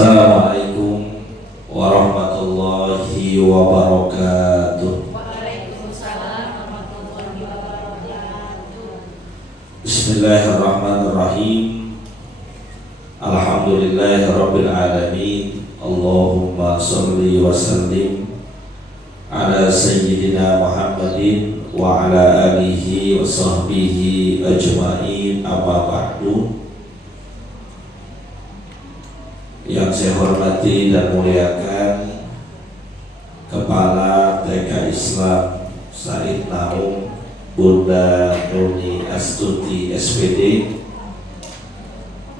Assalamualaikum warahmatullahi wabarakatuh. Waalaikumsalam warahmatullahi wabarakatuh. Bismillahirrahmanirrahim. Alhamdulillahirabbil alamin. Allahumma shalli wa sallim ala sayyidina Muhammadin wa ala alihi wa sahbihi ajma'in. Amma ba'du. Yang saya hormati dan muliakan Kepala TK Islam Said Naum Bunda Nuni Astuti SPD,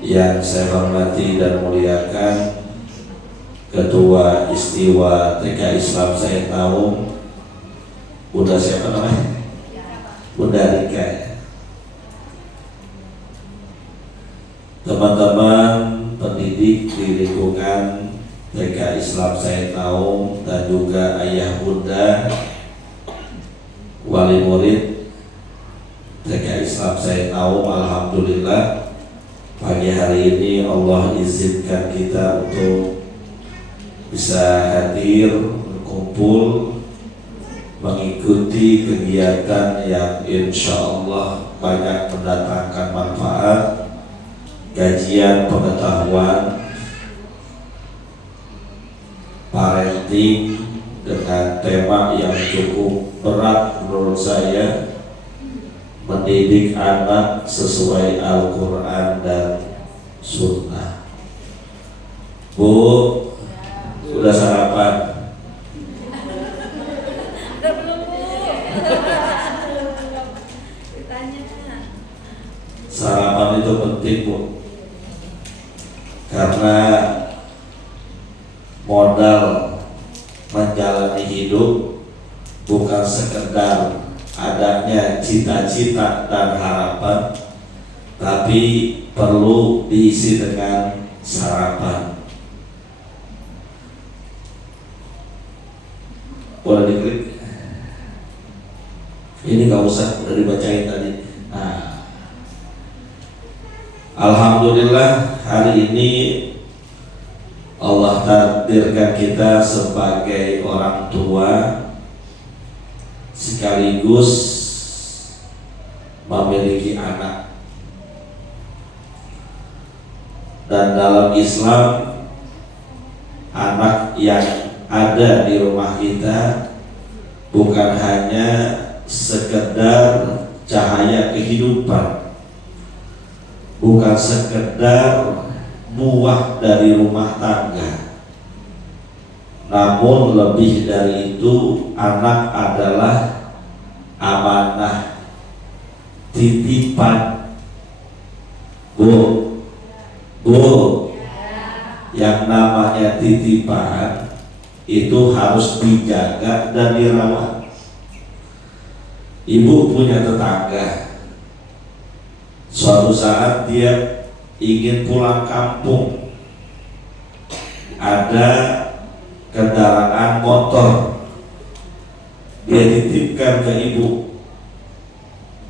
yang saya hormati dan muliakan Ketua Istiwa TK Islam Said Naum Bunda siapa namanya? Bunda Rika. Teman-teman pendidik di lingkungan TK Islam Said Naum dan juga ayah bunda, wali murid TK Islam Said Naum, alhamdulillah pagi hari ini Allah izinkan kita untuk bisa hadir berkumpul mengikuti kegiatan yang insya Allah banyak mendatangkan manfaat, kajian pengetahuan, parenting dengan tema yang cukup berat menurut saya, mendidik anak sesuai Al-Quran dan Sunnah. Bu, sudah sarapan? Udah belum, Bu? Ditanya. Sarapan itu penting, Bu, karena modal menjalani hidup bukan sekedar adanya cita-cita dan harapan, tapi perlu diisi dengan sarapan. Boleh diklik? Ini gak usah, udah dibacain tadi. Nah, alhamdulillah hari ini Allah takdirkan kita sebagai orang tua sekaligus memiliki anak. Dan dalam Islam, anak yang ada di rumah kita bukan hanya sekedar cahaya kehidupan, bukan sekedar buah dari rumah tangga, namun lebih dari itu, anak adalah amanah, titipan. Bu, yang namanya titipan itu harus dijaga dan dirawat. Ibu punya tetangga, suatu saat dia ingin pulang kampung, ada kendaraan motor, dia titipkan ke ibu,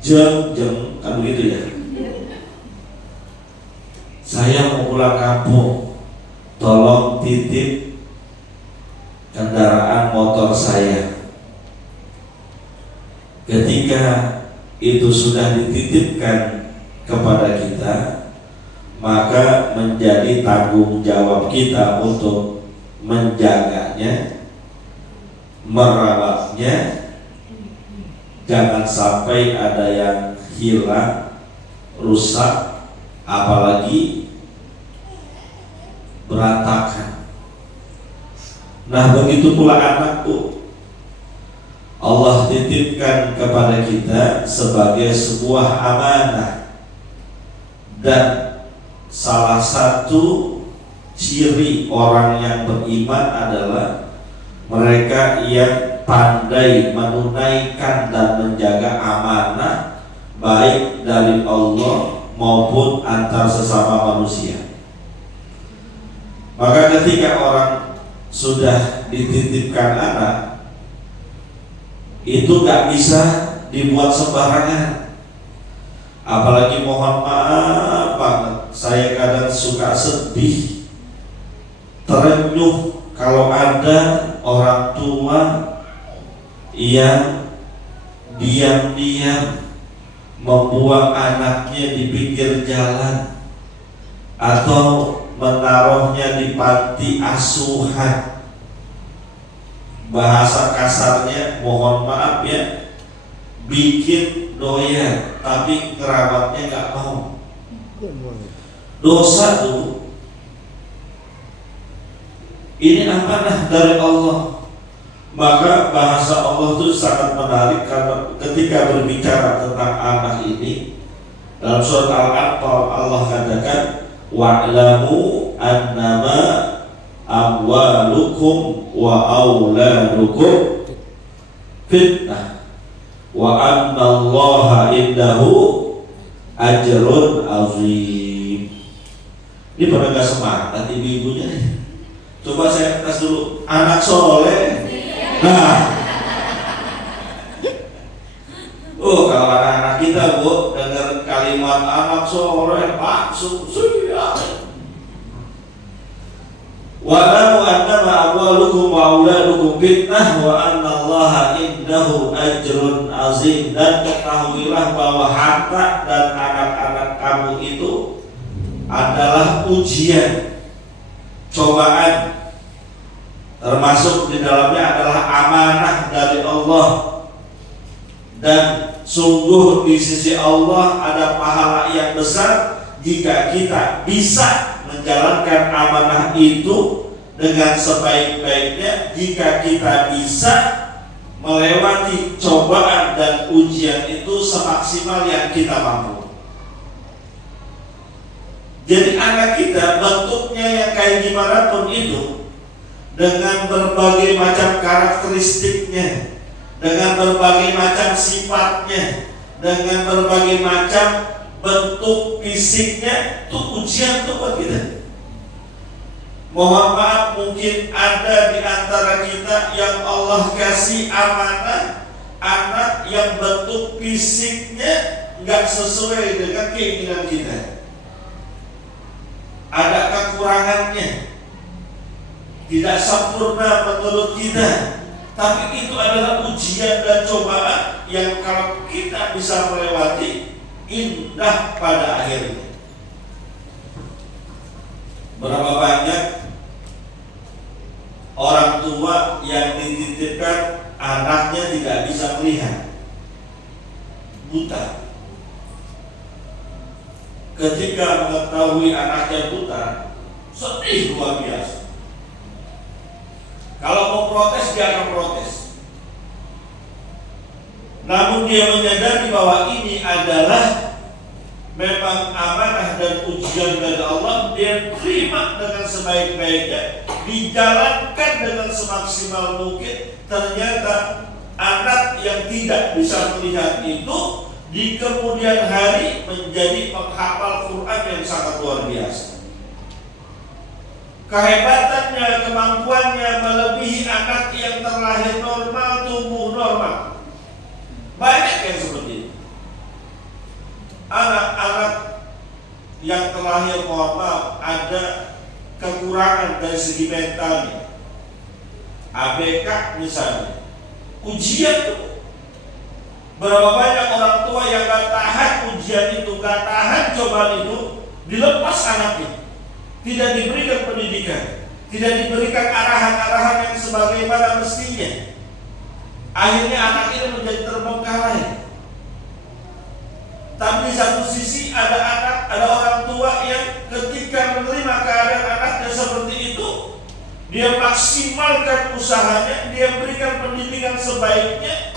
jeng kan begitu ya, saya mau pulang kampung, tolong titip kendaraan motor saya. Ketika itu sudah dititipkan kepada kita, maka menjadi tanggung jawab kita untuk menjaganya, merawatnya, jangan sampai ada yang hilang, rusak, apalagi berantakan. Nah, begitu pula anak, Bu. Allah titipkan kepada kita sebagai sebuah amanah, dan salah satu ciri orang yang beriman adalah mereka yang pandai menunaikan dan menjaga amanah, baik dari Allah maupun antar sesama manusia. Maka ketika orang sudah dititipkan anak, itu gak bisa dibuat sembarangan. Apalagi mohon maaf banget, saya kadang suka sedih terenyuh kalau ada orang tua yang diam-diam membuang anaknya di pinggir jalan atau menaruhnya di panti asuhan. Bahasa kasarnya, mohon maaf ya, bikin doyan tapi kerabatnya gak mau. Dosa tuh. Ini amanah dari Allah. Maka bahasa Allah itu sangat menarik karena ketika berbicara tentang anak ini, dalam surat Al-Anfal Allah katakan wa'lamu annama amwalukum wa auladukum fitnah wa annallaha indahu ajrun azim. Ini pada gak semangat ibu-ibunya nih. Coba saya tes dulu, anak soleh. Nah, kalau anak-anak kita bu dengar kalimat anak soleh langsung siap. Walau annama amwalukum wa auladukum fitnah wa annallaha indahu ajrun azim. Dan ketahuilah bahwa harta dan anak-anak kamu itu adalah ujian, cobaan, termasuk di dalamnya adalah amanah dari Allah. Dan sungguh di sisi Allah ada pahala yang besar jika kita bisa menjalankan amanah itu dengan sebaik-baiknya, jika kita bisa melewati cobaan dan ujian itu semaksimal yang kita mampu. Jadi anak kita bentuknya yang kayak gimana pun itu, dengan berbagai macam karakteristiknya, dengan berbagai macam sifatnya, dengan berbagai macam bentuk fisiknya, itu ujian tuh buat kita. Mohon maaf, mungkin ada di antara kita yang Allah kasih amanah anak yang bentuk fisiknya nggak sesuai dengan keinginan kita, ada kekurangannya, tidak sempurna menurut kita. Tapi itu adalah ujian dan cobaan yang kalau kita bisa melewati, indah pada akhirnya. Berapa banyak orang tua yang dititipkan anaknya tidak bisa melihat, buta. Ketika mengetahui anaknya buta, sedih luar biasa. Kalau mau protes, dia akan protes. Namun dia menyadari bahwa ini adalah memang amanah dan ujian dari Allah. Dia terima dengan sebaik-baiknya, dijalankan dengan semaksimal mungkin. Ternyata anak yang tidak bisa melihat itu di kemudian hari menjadi penghafal Quran yang sangat luar biasa. Kehebatannya, kemampuannya melebihi anak yang terlahir normal, tumbuh normal. Banyak yang seperti itu. Anak-anak yang terlahir normal ada kekurangan dari segi mentalnya, ABK misalnya, ujian itu. Berapa banyak orang tua yang gak tahan ujian itu, gak tahan cobaan itu, dilepas anaknya, tidak diberikan pendidikan, tidak diberikan arahan-arahan yang sebagaimana mestinya. Akhirnya anak ini menjadi terbengkalai. Tapi di satu sisi ada orang tua yang ketika menerima keadaan anaknya seperti itu, dia maksimalkan usahanya, dia berikan pendidikan sebaiknya,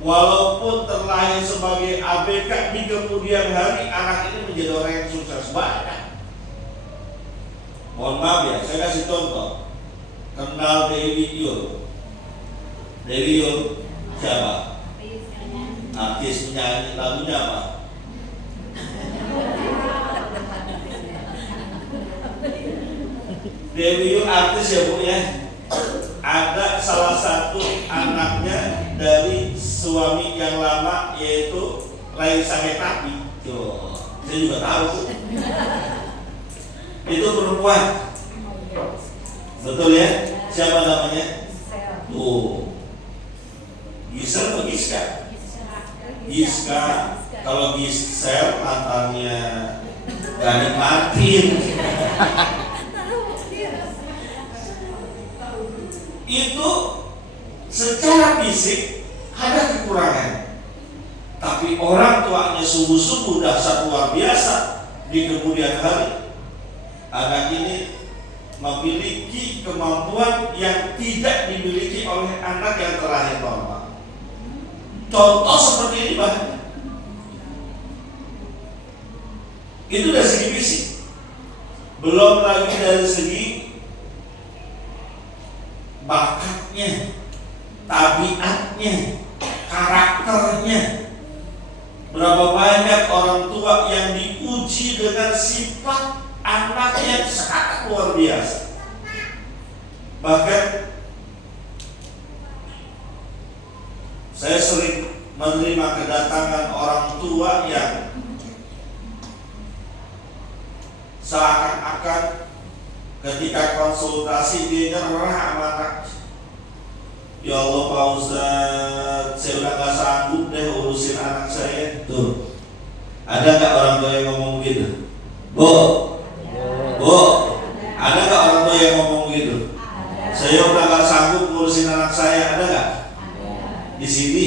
walaupun terlahir sebagai ABK di kemudian hari anak ini menjadi orang yang sukses banyak. Mohon maaf ya, saya kasih contoh. Kenal Dewi Yul? Dewi Yul siapa? Artis, penyanyi, lagunya apa? Dewi Yul artis ya bu ya. Ada salah satu anaknya dari suami yang lama, yaitu Raisa Hetapi. Saya juga tahu. Itu perempuan. Betul ya? Siapa namanya? Sel. Tuh. Gisel atau Giska? Giska. Kalau Gisel mantannya Gani Martin. Itu secara fisik ada kekurangan, tapi orang tuanya sungguh-sungguh dahsyat luar biasa. Di kemudian hari anak ini memiliki kemampuan yang tidak dimiliki oleh anak yang terlahir normal. Contoh seperti ini bahkan itu dari segi fisik, belum lagi dari segi bakatnya, tabiatnya, karakternya. Berapa banyak orang tua yang diuji dengan sifat anak yang sangat luar biasa. Bahkan saya sering menerima kedatangan orang tua yang seakan-akan ketika konsultasi dia nyerah sama anak. Ya Allah Pak Ustadz, saya udah gak sanggup deh urusin anak saya. Tuh, ada gak orang tua yang ngomong begitu? Bu, ada gak orang tua yang ngomong begitu? Saya udah gak sanggup ngurusin anak saya, ada gak? Di sini.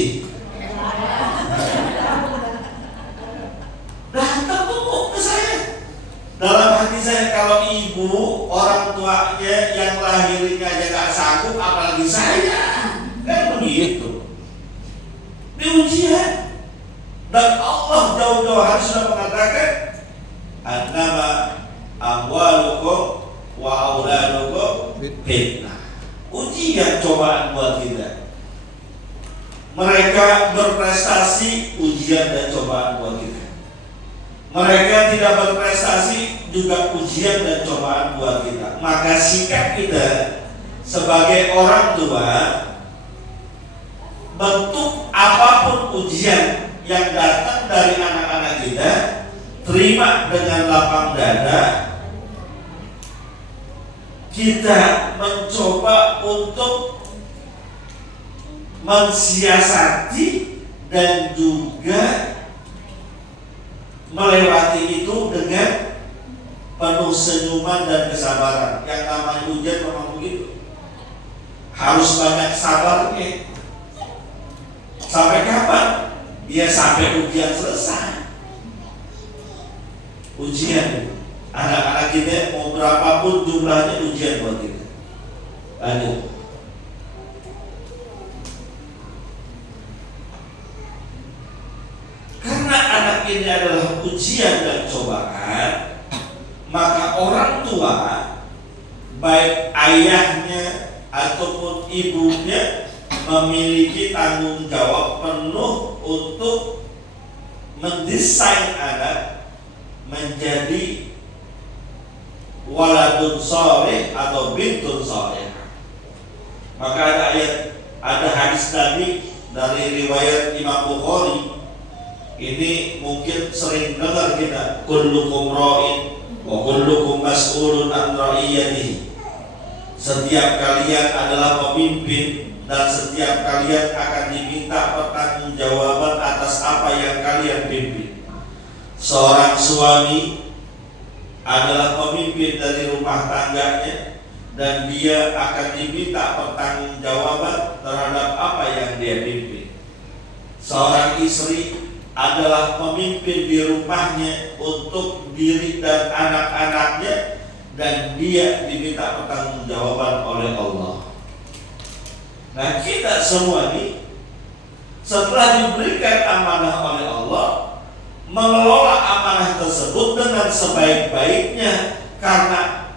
Datang tuh ke saya. Dalam hati saya, kalau ibu orang tuanya yang lahirinnya aja gak sanggup, apalagi saya. Kan begitu. Di ujian. Dan Allah jauh-jauh hari sudah mengatakan, annama amwalukum wa auladukum fitnah. Ujian, cobaan buat kita. Mereka berprestasi, ujian dan cobaan buat kita. Mereka tidak berprestasi, juga ujian dan cobaan buat kita. Maka sikap kita sebagai orang tua, bentuk apapun ujian yang datang dari anak-anak kita, terima dengan lapang dada. Kita mencoba untuk mensiasati dan juga melewati itu dengan penuh senyuman dan kesabaran. Yang namanya ujian memang begitu, harus banyak sabarnya. Sampai kapan? Dia sampai ujian selesai. Ujian anak-anak kita mau berapapun jumlahnya, ujian buat kita. Lanjut. Karena anak ini adalah ujian dan cobaan, maka orang tua, baik ayahnya ataupun ibunya, memiliki tanggung jawab penuh untuk mendesain anak menjadi waladun sholeh atau bintun sholeh. Maka ada ayat, ada hadis Nabi dari riwayat Imam Bukhari. Ini mungkin sering dengar kita, kullukum ra'in wa kullukum mas'ulun an ra'iyatihi. Setiap kalian adalah pemimpin dan setiap kalian akan diminta pertanggungjawaban atas apa yang kalian pimpin. Seorang suami adalah pemimpin dari rumah tangganya dan dia akan diminta pertanggungjawaban terhadap apa yang dia pimpin. Seorang istri adalah pemimpin di rumahnya untuk diri dan anak-anaknya dan dia diminta pertanggungjawaban oleh Allah. Nah, kita semua ini setelah diberikan amanah oleh Allah, mengelola amanah tersebut dengan sebaik-baiknya, karena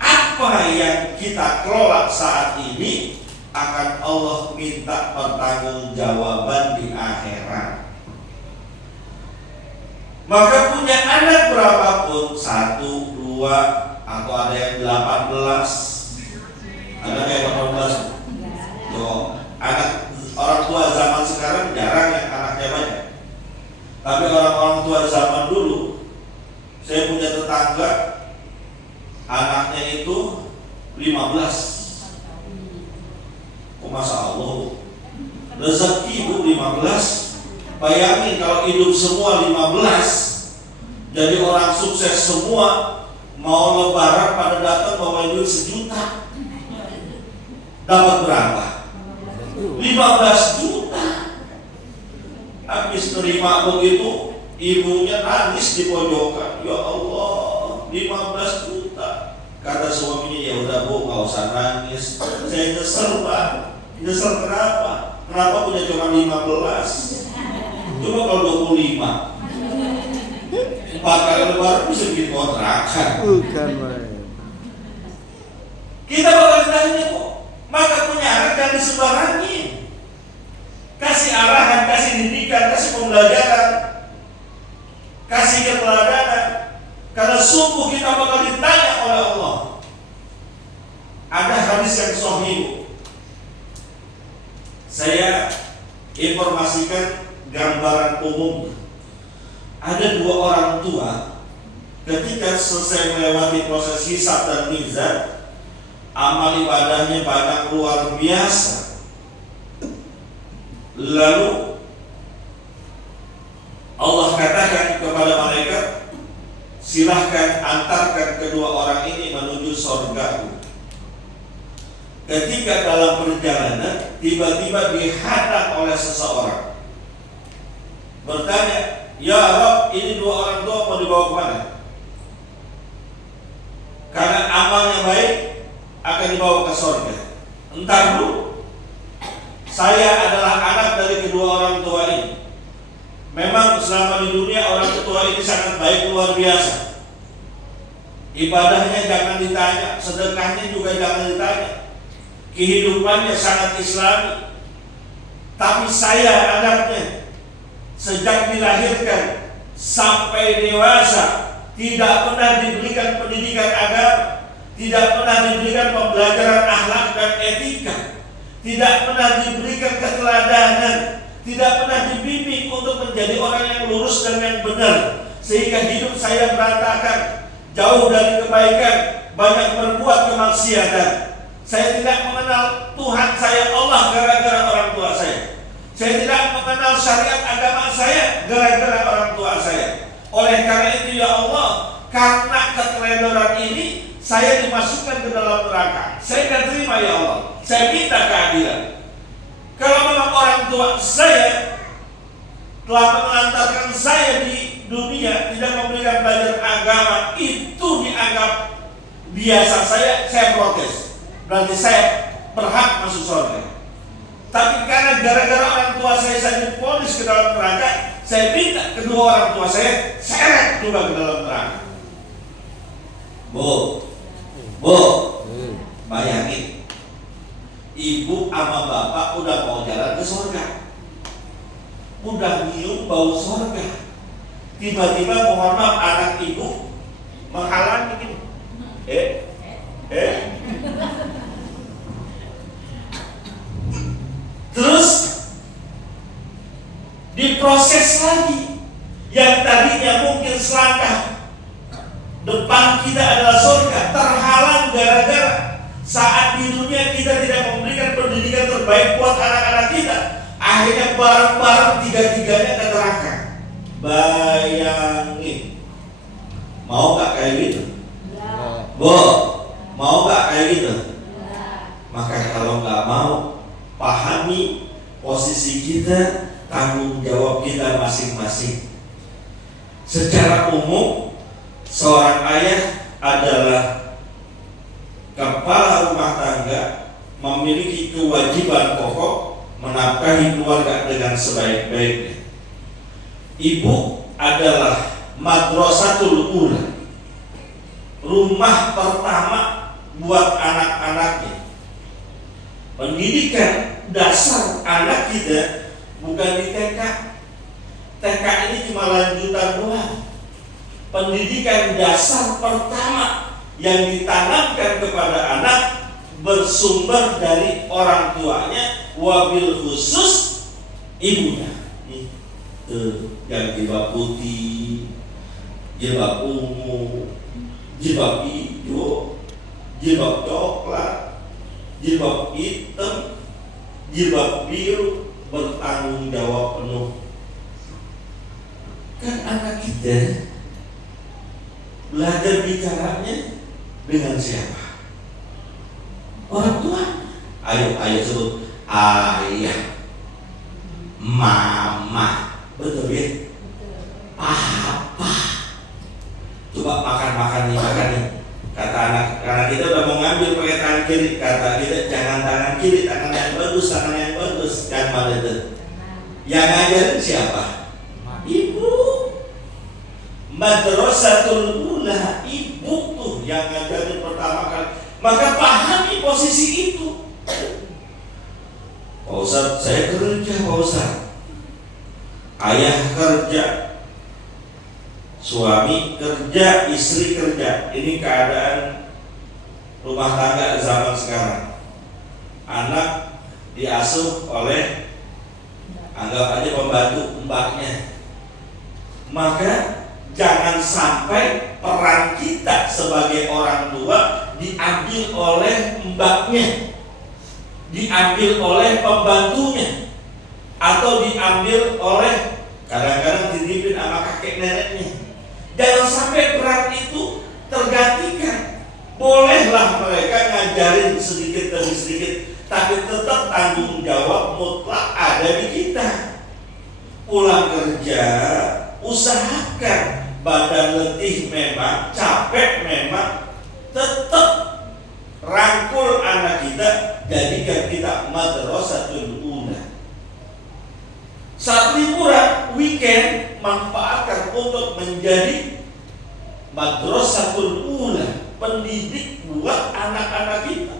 apa yang kita kelola saat ini akan Allah minta pertanggungjawaban di akhirat. Maka punya anak berapapun, 1, 2, atau ada yang 18, ada yang 18. Tuh, anak orang tua zaman sekarang jarang yang anaknya banyak. Tapi orang-orang tua zaman dulu, saya punya tetangga, anaknya itu 15 15. Kok Masya Allah, rezeki Bu 15. Bayangin kalau hidup semua 15, jadi orang sukses semua, mau lebaran pada datang bawa duit 1 juta, dapat berapa? 15 juta. Habis terima begitu, ibunya nangis di pojokan. Ya Allah, 15 juta. Kata suaminya, ya udah Bu, nggak usah nangis. Saya nyesel Pak. Nyesel kenapa? Kenapa punya cuma 15? Coba kalau 25, 4 kali lebaran bisa bikin kontrakan. Bukan main. Kita bakal ditanya kok. Maka punya anak jangan disebarangi. Kasih arahan, kasih didikan, kasih pembelajaran, kasih keteladanan. Karena sungguh kita bakal ditanya oleh Allah. Ada hadis yang sahih. Saya informasikan gambaran umum. Ada 2 orang tua ketika selesai melewati proses hisab dan mizan, amal ibadahnya banyak luar biasa. Lalu Allah katakan kepada mereka, silahkan antarkan kedua orang ini menuju surga. Ketika dalam perjalanan tiba-tiba dihadang oleh seseorang, bertanya, ya Rob, ini 2 orang tua mau dibawa kemana? Karena amalnya baik akan dibawa ke surga. Entar dulu, saya adalah anak dari kedua orang tua ini. Memang selama di dunia orang tua ini sangat baik, luar biasa. Ibadahnya jangan ditanya, sedekahnya juga jangan ditanya, kehidupannya sangat islami. Tapi saya anaknya, sejak dilahirkan sampai dewasa tidak pernah diberikan pendidikan agama, tidak pernah diberikan pembelajaran akhlak dan etika, tidak pernah diberikan keteladanan, tidak pernah dibimbing untuk menjadi orang yang lurus dan yang benar, sehingga hidup saya berantakan, jauh dari kebaikan, banyak berbuat kemaksiatan. Saya tidak mengenal Tuhan saya Allah gara-gara orang tua saya. Saya tidak mengenal syariat agama saya gara-gara orang tua saya. Oleh karena itu ya Allah, karena keteledoran ini saya dimasukkan ke dalam neraka. Saya tidak terima ya Allah. Saya minta keadilan. Kalau memang orang tua saya telah mengantarkan saya di dunia tidak memberikan belajar agama, itu dianggap biasa, saya protes. Berarti saya berhak masuk surga. Tapi karena gara-gara orang tua saya diponis ke dalam neraka, saya minta kedua orang tua saya seret juga ke dalam neraka. Bu, bayangin, ibu sama bapak udah mau jalan ke surga, udah nyium bau surga, tiba-tiba mohon maaf anak ibu menghalangi gini. Terus diproses lagi. Yang tadinya mungkin selangkah depan kita adalah surga, terhalang gara-gara saat di dunia kita tidak memberikan pendidikan terbaik buat anak-anak kita. Akhirnya bareng-bareng tiga-tiganya ke neraka. Bayangin, mau gak kayak gitu? Bu, mau gak kayak gitu? Maka kalau gak mau, pahami posisi kita, tanggung jawab kita masing-masing. Secara umum, seorang ayah adalah kepala rumah tangga, memiliki kewajiban pokok menafkahi keluarga dengan sebaik-baiknya. Ibu adalah madrasatul ula, rumah pertama buat anak-anaknya. Pendidikan dasar anak kita bukan di TK. TK ini cuma lanjutan doang. Pendidikan dasar pertama yang ditanamkan kepada anak bersumber dari orang tuanya, wabil khusus ibunya. Yang jilbab putih, jilbab ungu, jilbab hijau, jilbab coklat, jilbab hitam, jilbab biru, bertanggung jawab penuh. Kan anak kita belajar bicaranya dengan siapa? Orang tua. Ayo sebut ayah, mama, betul ya? Papa. Coba makan nih. Kata anak kita udah mau ngambil pakai tangan kiri, kata kita jangan tangan kiri, tangan yang bagus, kan mana itu? Yang ngajarin siapa? Ibu. Madrasatul ula, ibu tuh yang ngajarin pertama kali. Maka pahami posisi itu. Pak Ustadz, saya kerja Pak Ustadz. Ayah kerja, suami kerja, istri kerja. Ini keadaan rumah tangga zaman sekarang. Anak diasuh oleh, anggap aja pembantu mbaknya. Maka jangan sampai peran kita sebagai orang tua diambil oleh mbaknya, diambil oleh pembantunya, atau diambil oleh kadang-kadang dititipin sama kakek neneknya. Jangan sampai peran itu tergantikan. Bolehlah mereka ngajarin sedikit demi sedikit, tapi tetap tanggung jawab mutlak ada di kita. Pulang kerja, usahakan badan letih memang, capek memang, tetap rangkul anak kita, jadikan kita madrasatul ula. Saat liburan, weekend, manfaatkan untuk menjadi madrasatul ula, pendidik buat anak-anak kita.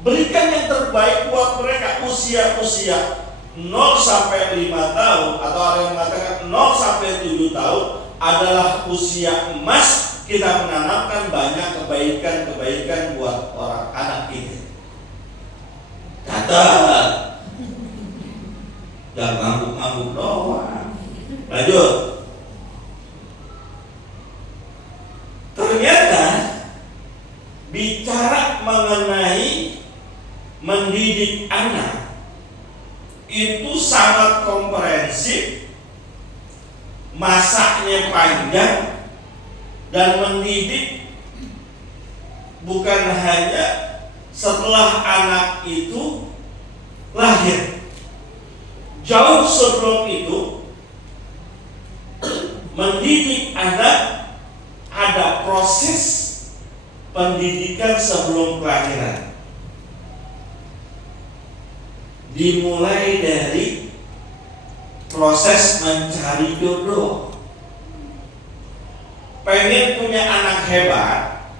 Berikan yang terbaik buat mereka usia-usia 0 sampai 5 tahun, atau ada yang mengatakan 0 sampai 7 tahun adalah usia emas. Kita menanamkan banyak kebaikan-kebaikan buat orang anak kita. Catat, jangan ngangguk-ngangguk doang. Lanjut. Ternyata bicara mengenai mendidik anak itu sangat komprehensif, masanya panjang, dan mendidik bukan hanya setelah anak itu lahir. Jauh sebelum itu, mendidik anak ada proses pendidikan sebelum kelahiran. Dimulai dari proses mencari jodoh. Pengen punya anak hebat,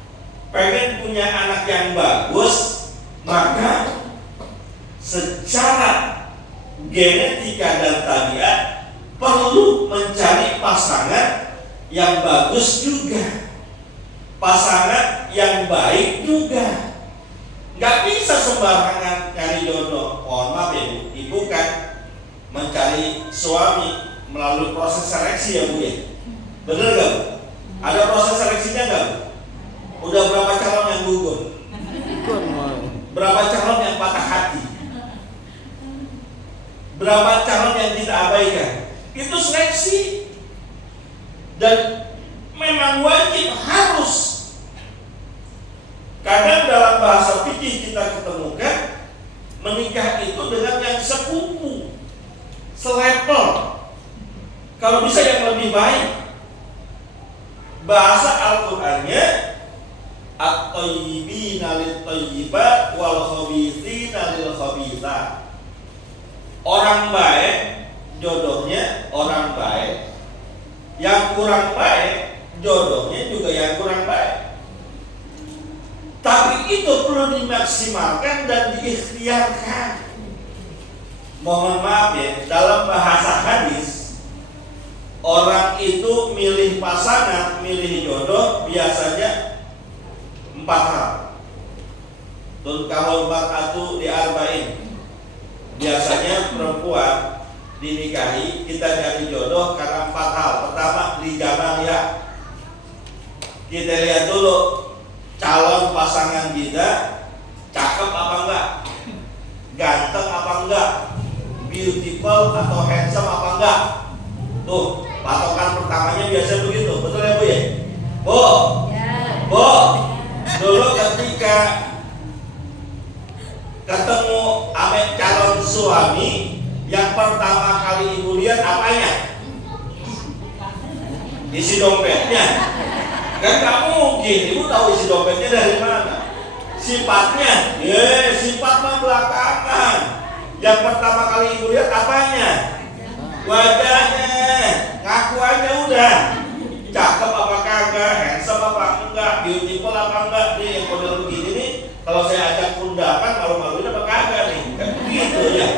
pengen punya anak yang bagus, maka secara genetika dan tabiat perlu mencari pasangan yang bagus juga, pasangan yang baik juga. Gak bisa sembarangan cari jodoh. Mohon maaf ya Bu, Ibu kan mencari suami melalui proses seleksi ya Bu ya. Bener gak Bu? Ada proses seleksinya gak Bu? Udah berapa calon yang gugur? Berapa calon yang patah hati? Berapa calon yang kita abaikan? Itu seleksi. Dan memang wajib, harus. Kadang dalam bahasa fikih kita ketemukan menikah itu dengan yang sepupu, selevel. Kalau bisa yang lebih baik. Bahasa Al-Qur'annya at-thayyibina lit-thayyibat wal khabithina lil khabithat. Orang baik jodohnya orang baik, yang kurang baik jodohnya juga yang kurang baik. Tapi itu perlu dimaksimalkan dan diikhtiarkan. Mohon maaf ya, dalam bahasa hadis, orang itu milih pasangan, milih jodoh biasanya 4 hal. Tunkahul mar'atu di arba'in. Biasanya perempuan dinikahi, kita cari jodoh karena 4 hal. Pertama, li jamaliha. Kita lihat dulu calon pasangan kita cakep apa enggak, ganteng apa enggak, beautiful atau handsome apa enggak. Tuh, patokan pertamanya biasa begitu, betul ya Bu ya? Bu, Ya. Bu, dulu ketika ketemu ame calon suami, yang pertama kali Ibu lihat apanya? Isi dompetnya. Kan nggak mungkin, Ibu tahu isi dompetnya dari mana? Sifatnya, sifat mah belakangan. Yang pertama kali Ibu lihat apanya? Wajahnya. Ngaku aja udah. Cakep apa kagak, handsome apa enggak, beautiful apa enggak. Nih yang model begini nih, kalau saya ajak undangan malu-maluin apa kagak nih? Kan gitu ya.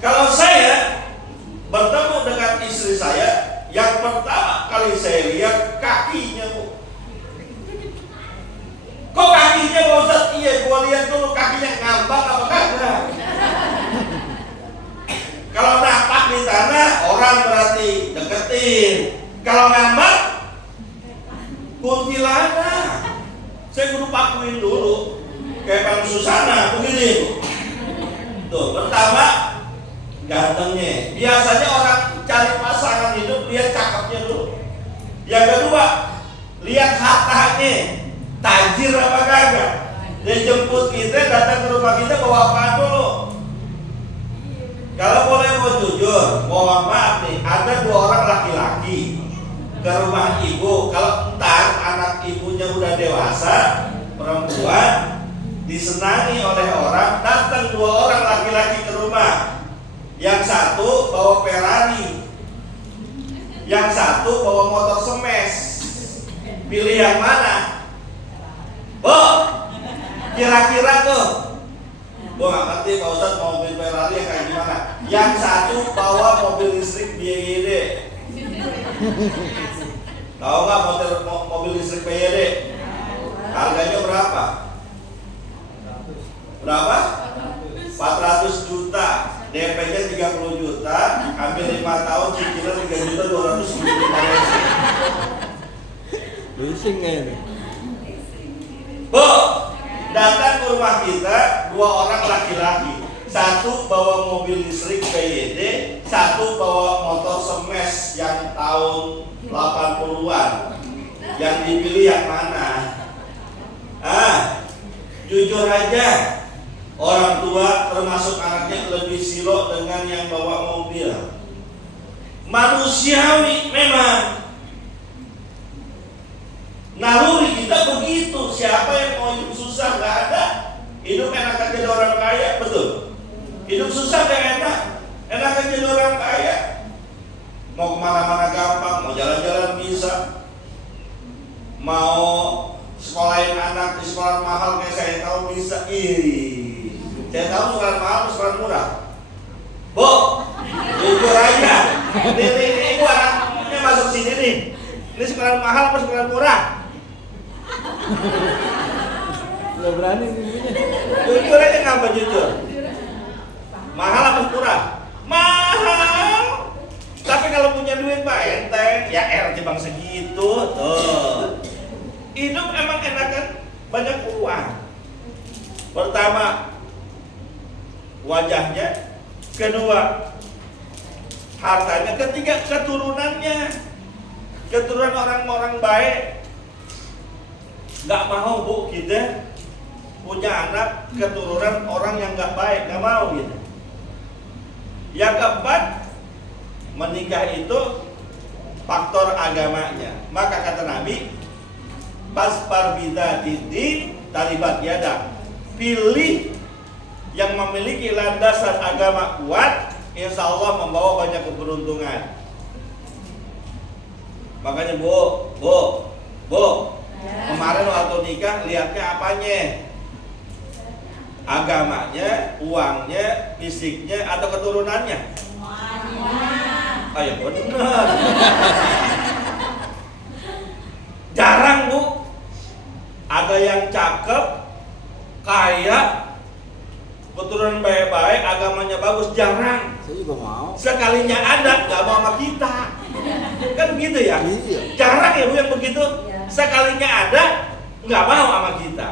Kalau saya bertemu dengan istri saya, yang pertama kali saya lihat kakinya, Bu. Kok kakinya Pak Ustadz? Iya, gua lihat dulu kakinya ngambang apa kagak. Kalau napak di tanah, orang berarti deketin. Kalau ngambang, kuntilanak. Saya kudu pakuin dulu, kayak Bang Susana, begini. Tuh, pertama gantengnya. Biasanya orang cari pasangan hidup lihat cakepnya dulu. Yang kedua, lihat hartanya, tajir apa kagak. Dia jemput kita, datang ke rumah kita bawa apa dulu. Kalau boleh mau jujur, mohon maaf nih, ada 2 orang laki-laki ke rumah ibu. Kalau entar anak ibunya udah dewasa, perempuan, disenangi oleh orang, datang 2 orang laki-laki ke rumah. Yang satu bawa Ferrari, yang satu bawa motor semes. Pilih yang mana? Bu, kira-kira tuh. Bu nggak ngerti Pak Ustadz mau mobil Ferrari yang kayak gimana. Yang satu bawa mobil listrik BYD. Tahu nggak mobil listrik BYD? Harganya berapa? Berapa? 400 juta. DP-nya 30 juta, ambil 5 tahun, cicilan 3 juta 200 ribu Malaysia. Leasing ini. Bu, datang ke rumah kita 2 orang laki-laki. Satu bawa mobil listrik BYD, satu bawa motor semes yang tahun 80-an. Yang dipilih yang mana? Jujur aja. Orang tua termasuk anaknya lebih silo dengan yang bawa mobil. Manusiawi memang. Naluri kita begitu. Siapa yang mau hidup susah? Gak ada. Hidup enakan jadi orang kaya, betul. Hidup susah gak enak. Enakan jadi orang kaya. Mau kemana-mana gampang, mau jalan-jalan bisa. Mau sekolahin anak di sekolah mahal kayak saya tahu bisa. Saya tahu sekolah mahal atau sekolah murah. Bu, jujur aja. Ini ibu anaknya masuk sini nih. Ini sekolah mahal apa sekolah murah? Nggak berani ngomongnya. Jujur aja, ngapa jujur? Mahal apa murah? Mahal. Tapi kalau punya duit Pak enteng. Ya RT bang segitu. Tuh. Hidup emang enakan banyak uang. Pertama, wajahnya. Kedua, hartanya. Ketiga, keturunannya. Keturunan orang-orang baik. Gak mau Bu kita punya anak keturunan orang yang gak baik. Gak mau gitu. Yang keempat, menikah itu faktor agamanya. Maka kata Nabi, Pasbar bida didi talibat yada. Pilih yang memiliki landasan agama kuat, insya Allah membawa banyak keberuntungan. Makanya Bu, kemarin waktu nikah lihatnya apanya? Agamanya, uangnya, fisiknya, atau keturunannya? Ayo benar. Jarang Bu, ada yang cakep, kaya, keturunan baik-baik, agamanya bagus, jarang. Saya juga mau. Sekalinya ada, gak mau sama kita. Kan begitu ya? Iya. Jarang ya Bu yang begitu. Iya. Sekalinya ada, nggak mau sama kita.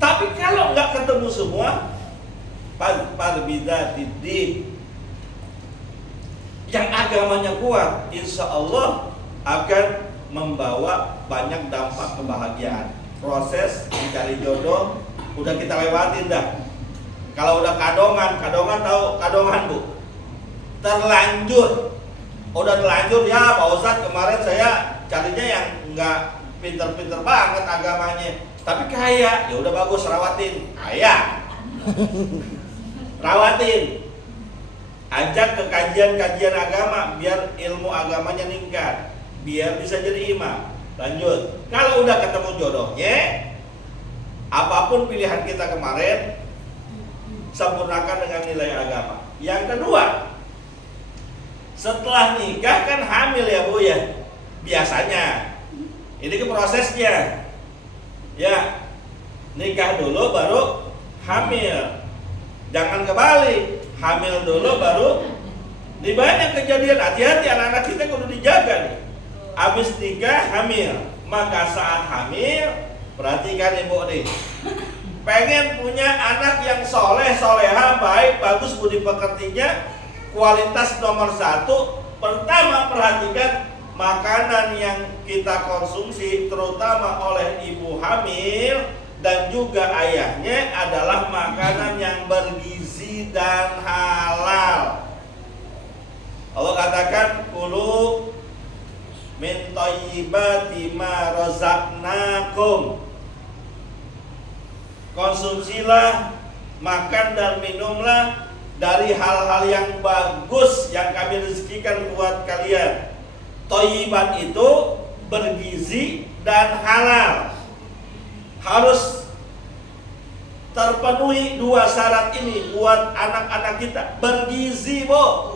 Tapi kalau nggak ketemu semua, farbidati din, yang agamanya kuat, insya Allah akan membawa banyak dampak kebahagiaan. Proses mencari jodoh udah kita lewatin dah. Kalau udah kadongan tahu kadongan bu? Terlanjur, udah terlanjur ya Pak Ustadz, kemarin saya carinya yang nggak pinter-pinter banget agamanya, tapi kaya, ya udah bagus, rawatin, kaya, rawatin, ajak ke kajian-kajian agama biar ilmu agamanya meningkat, biar bisa jadi imam. Lanjut, kalau udah ketemu jodohnya, apapun pilihan kita kemarin, sempurnakan dengan nilai agama. Yang kedua, setelah nikah kan hamil ya bu ya, biasanya. Ini ke prosesnya, ya nikah dulu baru hamil, jangan kebalik, hamil dulu baru. Di banyak kejadian, hati-hati anak-anak kita kudu dijaga nih. Habis nikah hamil, maka saat hamil perhatikan ibu nih, pengen punya anak yang soleh, soleha, baik, bagus, budi pekertinya, kualitas nomor 1, pertama perhatikan makanan yang kita konsumsi terutama oleh ibu hamil dan juga ayahnya adalah makanan yang bergizi dan halal. Allah katakan kulu min thayyibati ma razaqnakum, konsumsilah, makan dan minumlah dari hal-hal yang bagus yang kami rezekikan buat kalian. Thayyiban itu bergizi dan halal. Harus terpenuhi 2 syarat ini buat anak-anak kita. Bergizi, Bu.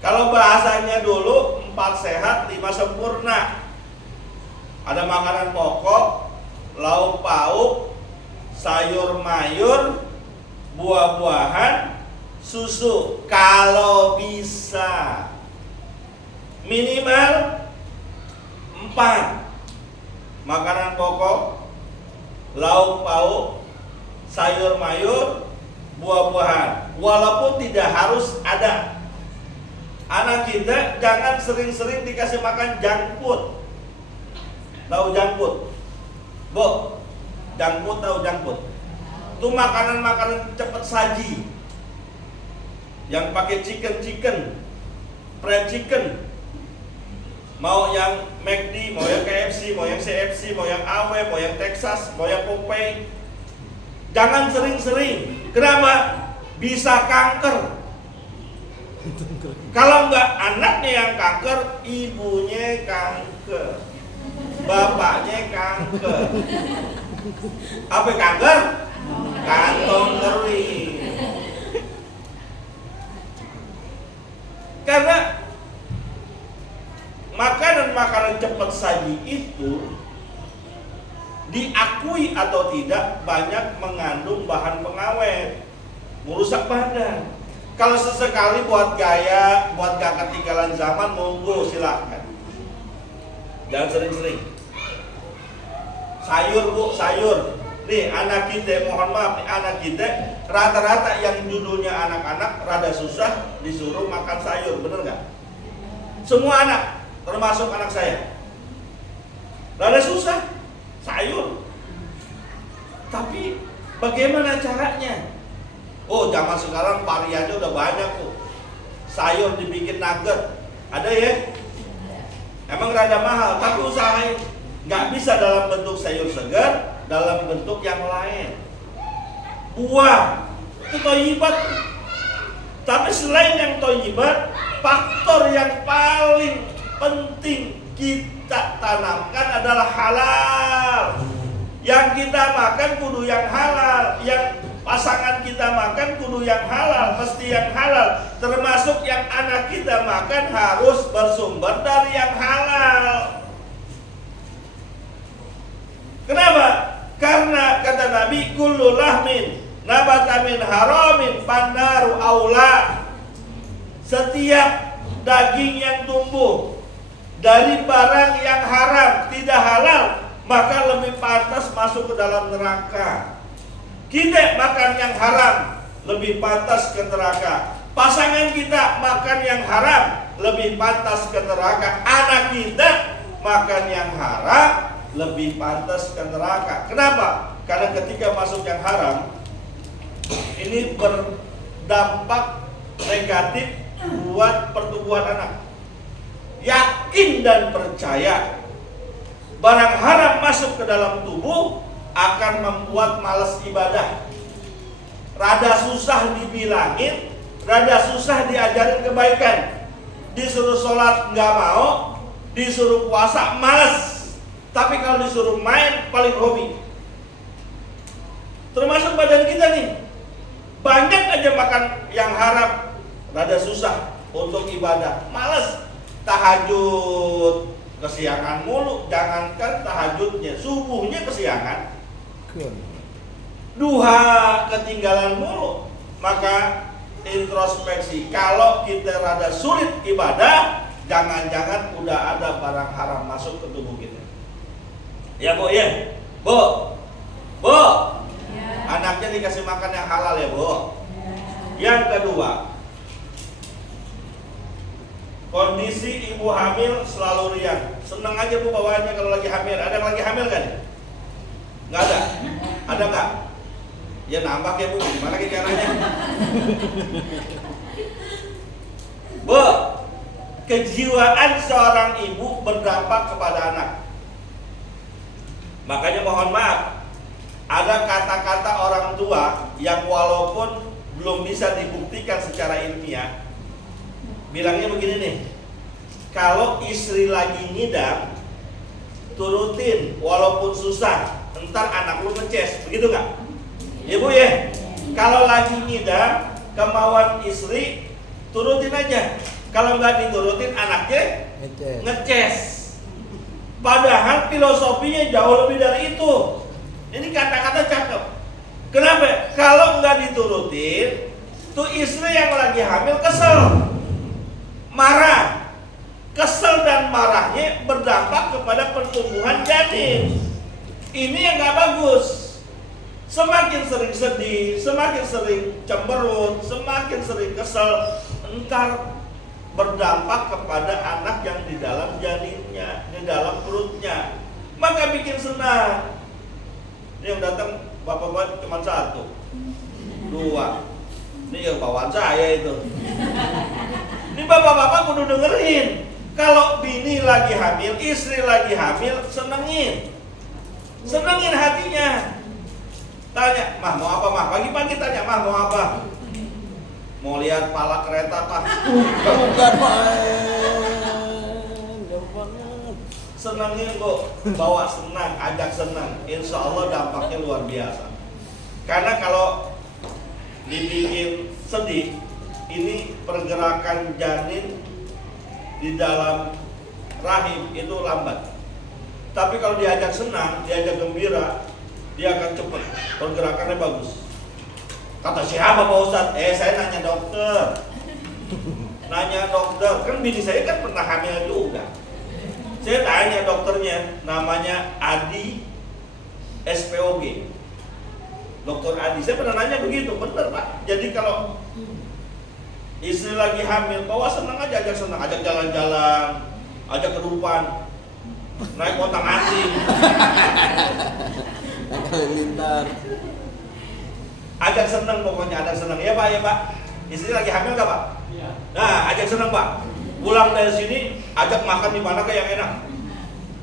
Kalau bahasanya dulu 4 sehat, 5 sempurna. Ada makanan pokok, lauk pauk, sayur mayur, buah-buahan, susu. Kalau bisa minimal 4 makanan pokok, lauk pauk, sayur mayur, buah-buahan. Walaupun tidak harus ada. Anak kita jangan sering-sering dikasih makan junk food. Tahu junk food? Bu, junk food tahu junk food? Itu makanan-makanan cepat saji yang pakai chicken, fried chicken. Mau yang McD, mau yang KFC, mau yang CFC, mau yang AW, mau yang Texas, mau yang Popeye. Jangan sering-sering. Kenapa? Bisa kanker. Kalau enggak anaknya yang kanker, ibunya kanker, bapaknya kanker. Apa kanker? Kantong kering. Karena makanan-makanan cepat saji itu diakui atau tidak banyak mengandung bahan pengawet, merusak badan. Kalau sesekali buat gaya, buat gak ketinggalan zaman, monggo silahkan. Jangan sering-sering. Sayur bu, sayur. Nih anak kita, mohon maaf nih anak kita, rata-rata yang judulnya anak-anak rada susah disuruh makan sayur, bener nggak? Semua anak, termasuk anak saya, rada susah sayur. Tapi bagaimana caranya? Oh, zaman sekarang variannya udah banyak tuh. Sayur dibikin nugget, ada ya? Emang rada mahal, tapi usahain. Nggak bisa dalam bentuk sayur segar, dalam bentuk yang lain. Buah, itu thayyibat. Tapi selain yang thayyibat, faktor yang paling penting kita tanamkan adalah halal. Yang kita makan kudu yang halal, yang pasangan kita makan kudu yang halal, mesti yang halal. Termasuk yang anak kita makan harus bersumber dari yang halal. Kenapa? Karena kata Nabi, kullu lahmin nabata min haramin pannaru aula. Setiap daging yang tumbuh dari barang yang haram, tidak halal, maka lebih pantas masuk ke dalam neraka. Kita makan yang haram, lebih pantas ke neraka. Pasangan kita makan yang haram, lebih pantas ke neraka. Anak kita makan yang haram, lebih pantas ke neraka. Kenapa? Karena ketika masuk yang haram, ini berdampak negatif buat pertumbuhan anak. Yakin dan percaya, barang haram masuk ke dalam tubuh akan membuat malas ibadah. Rada susah dibilangin, rada susah diajarin kebaikan. Disuruh sholat nggak mau, disuruh puasa malas. Tapi kalau disuruh main paling hobi. Termasuk badan kita nih, banyak aja makan yang haram, rada susah untuk ibadah, malas. Tahajud kesiangan mulu, jangankan tahajudnya, subuhnya kesiangan. Duha ketinggalan mulu. Maka introspeksi, kalau kita rada sulit ibadah, jangan-jangan udah ada barang haram masuk ke tubuh kita. Ya Bu ya, Bu, Bu, anaknya dikasih makan yang halal ya Bu. Yang kedua, kondisi ibu hamil selalu riang. Senang aja Bu bawaannya kalau lagi hamil. Ada yang lagi hamil kan? Nggak ada? Ada nggak? Ya nambah ya Bu, gimana caranya? Bu, kejiwaan seorang ibu berdampak kepada anak. Makanya mohon maaf, ada kata-kata orang tua yang walaupun belum bisa dibuktikan secara ilmiah, bilangnya begini nih, kalau istri lagi ngidam, turutin walaupun susah, entar anak lu ngeces, begitu nggak? Ya Bu ya, kalau lagi ngidam, kemauan istri, turutin aja. Kalau nggak diturutin anaknya ngeces. Padahal filosofinya jauh lebih dari itu. Ini kata-kata cakep. Kenapa? Kalau nggak diturutin, tuh istri yang lagi hamil kesel, marah. Kesel dan marahnya berdampak kepada pertumbuhan janin. Ini yang nggak bagus. Semakin sering sedih, semakin sering cemberut, semakin sering kesel, entar berdampak kepada anak yang di dalam janinnya, di dalam perutnya. Maka bikin senang. Yang datang bapak-bapak cuma 1, 2. Ini yang bawaan saya itu. Ini bapak-bapak kudu dengerin. Kalau bini lagi hamil, istri lagi hamil, senengin. Senengin hatinya. Tanya, mah mau apa mah? Pagi-pagi tanya, mah mau apa? Mau lihat pala kereta Pak? Bukan Pak. Senengin kok, bawa senang, ajak senang. Insya Allah dampaknya luar biasa. Karena kalau dibikin sedih, ini pergerakan janin di dalam rahim itu lambat. Tapi kalau diajak senang, diajak gembira, dia akan cepat, pergerakannya bagus. Kata siapa Pak Ustadz? Saya nanya dokter. Nanya dokter, kan bini saya kan pernah hamil juga. Saya tanya dokternya, namanya Adi SPOG. Dokter Adi, saya pernah nanya begitu, bener Pak. Jadi kalau istri lagi hamil, bawa senang aja, ajak senang, ajak jalan-jalan, ajak kedupan, naik kota asing. Halilintar. Ajak senang pokoknya, ajak senang ya Pak, ya Pak. Istri lagi hamil nggak Pak? Iya. Nah, ajak senang Pak. Pulang dari sini, ajak makan di mana kayak yang enak.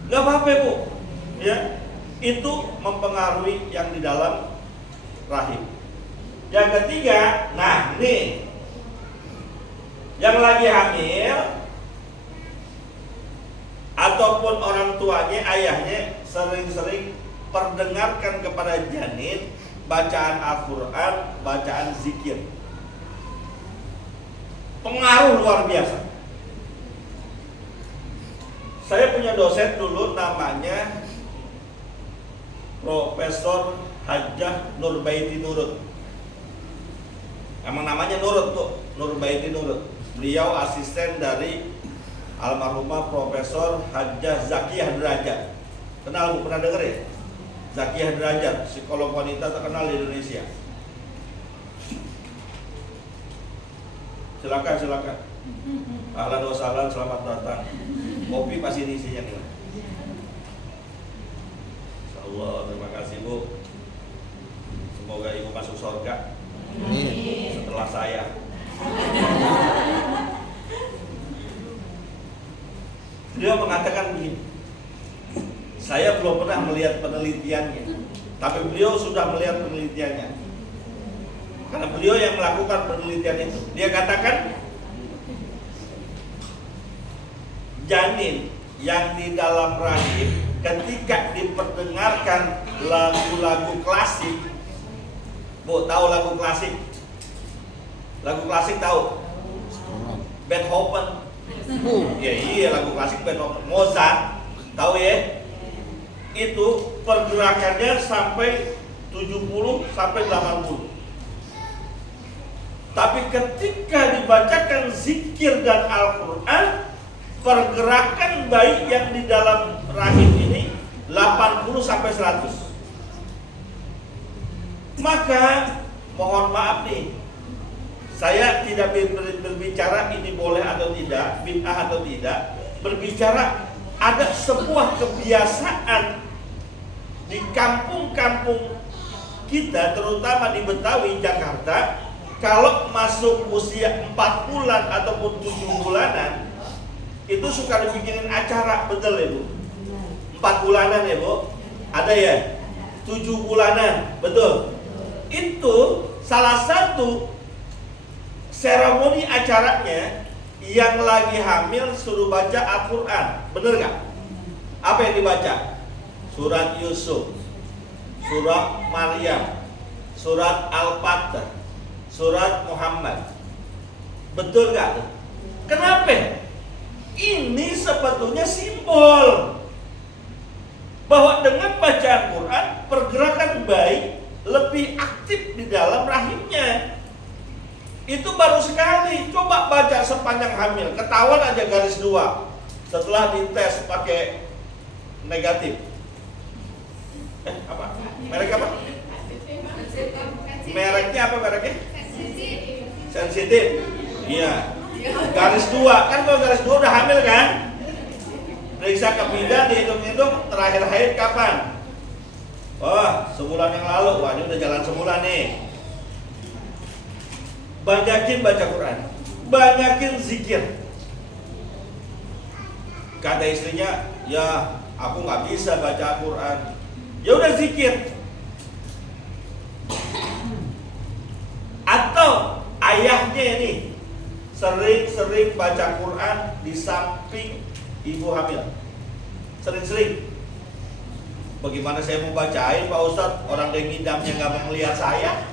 Nggak apa-apa Bu. Ya, itu mempengaruhi yang di dalam rahim. Yang ketiga, nah nih, yang lagi hamil ataupun orang tuanya, ayahnya sering-sering perdengarkan kepada janin bacaan Al-Quran, bacaan zikir. Pengaruh luar biasa. Saya punya dosen dulu namanya Profesor Hajjah Nurbaiti Nurut. Emang namanya Nurut tuh, Nurbaiti Nurut. Beliau asisten dari almarhumah Profesor Hajjah Zakiyah Derajat. Kenal Bu, pernah denger ya? Zakiyah Derajat, psikolog wanita terkenal di Indonesia. Silakan. Ahlan wa sahlan, selamat datang. Kopi pasti ini isinya nih. Insyaallah, terima kasih Bu. Semoga Ibu masuk surga setelah saya. Beliau mengatakan begini, saya belum pernah melihat penelitiannya, tapi beliau sudah melihat penelitiannya. Karena beliau yang melakukan penelitian itu. Dia katakan, janin yang di dalam rahim ketika diperdengarkan lagu-lagu klasik. Bu, tahu lagu klasik? Lagu klasik tahu? Beethoven. Iya, lagu klasik Beethoven. Mozart, tahu ya? Itu pergerakannya sampai 70 sampai 80. Tapi ketika dibacakan zikir dan Al-Quran, pergerakan bayi yang di dalam rahim ini 80 sampai 100. Maka mohon maaf nih, saya tidak berbicara ini boleh atau tidak, bid'ah atau tidak. Berbicara ada sebuah kebiasaan di kampung-kampung kita, terutama di Betawi, Jakarta. Kalau masuk usia 4 bulan ataupun 7 bulanan, itu suka dibikinin acara, betul ya Bu? 4 bulanan ya Bu? Ada ya? 7 bulanan, betul? Itu salah satu seremoni acaranya, yang lagi hamil suruh baca Al-Quran, bener gak? Apa yang dibaca? Surat Yusuf, surat Maryam, surat Al-Fatih, surat Muhammad. Betul gak? Kenapa? Ini sebetulnya simbol bahwa dengan baca Al-Quran, pergerakan bayi lebih aktif di dalam rahimnya. Itu baru sekali. Coba baca sepanjang hamil, ketahuan aja garis 2 setelah dites pakai negatif. Apa? Merek apa? Mereknya apa mereknya? Sensitif. Iya. Garis 2, kan kalau garis 2 udah hamil kan? Periksa ke bidan, dihitung-hitung terakhir haid kapan? Wah, sebulan yang lalu. Wah, ini udah jalan sebulan nih. Banyakin baca Quran, banyakin zikir. Kata istrinya, ya aku nggak bisa baca Quran. Ya udah zikir. Atau ayahnya ini sering-sering baca Quran di samping ibu hamil. Sering-sering. Bagaimana saya mau bacain Pak Ustadz? Orang yang ngidamnya nggak mau melihat saya.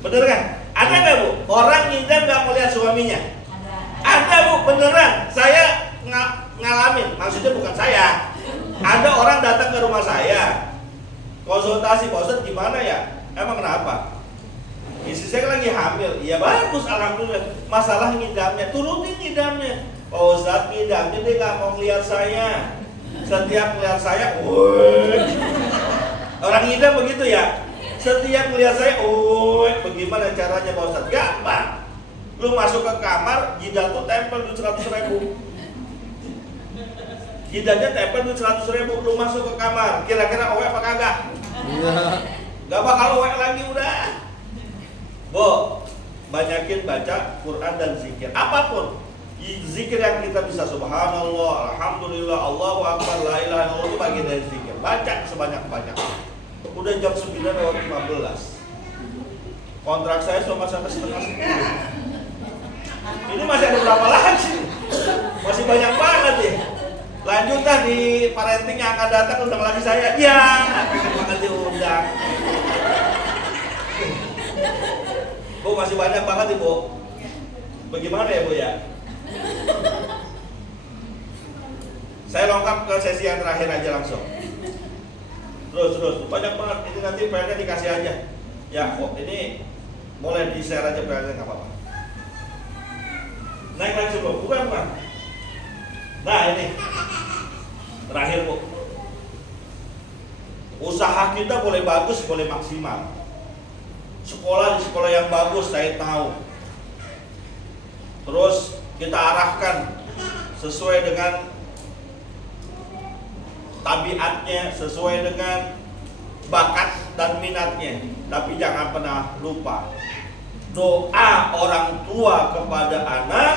Bener kan? Ada nggak Bu? Orang ngidam nggak mau lihat suaminya? Ada Bu, beneran. Saya ngalamin. Maksudnya bukan saya. Ada orang datang ke rumah saya, konsultasi, Pak Ustadz gimana ya? Emang kenapa? Istri saya lagi hamil. Ya bagus, alhamdulillah. Masalah ngidamnya, turutin ngidamnya. Pak Ustadz ngidamnya dia nggak mau lihat saya. Setiap melihat saya, woi. Orang ngidam begitu ya. Setiap melihat saya, bagaimana caranya Pak Ustadz? Gampang. Lu masuk ke kamar, jidat tuh tempel duit 100.000. Jidatnya tempel duit 100.000. Lu masuk ke kamar, kira-kira owe apa kagak? Iya. Gak bakal owe lagi udah. Bu, banyakin baca Quran dan zikir. Apapun. Zikir yang kita bisa, subhanallah, alhamdulillah, Allahu akbar, la ilaha illallah, itu bagian dari zikir. Baca sebanyak-banyaknya. Udah jam 9:15. Kontrak saya cuma sampai 9:30. Ini masih ada berapa lagi? Masih banyak banget ya. Lanjut dah di parenting yang akan datang, undang lagi saya. Ya, pengen banget diundang. Bu, masih banyak banget Ibu. Bagaimana ya Bu ya? Saya lengkap ke sesi yang terakhir aja langsung. Terus banyak banget. Ini nanti PR-nya dikasih aja. Ya, kok ini boleh di-share aja PR-nya, nggak apa-apa. Naik lagi sebelum, bukan. Nah ini terakhir Bu. Usaha kita boleh bagus, boleh maksimal. Sekolah di sekolah yang bagus saya tahu. Terus kita arahkan sesuai dengan tabiatnya, sesuai dengan bakat dan minatnya. Tapi jangan pernah lupa, doa orang tua kepada anak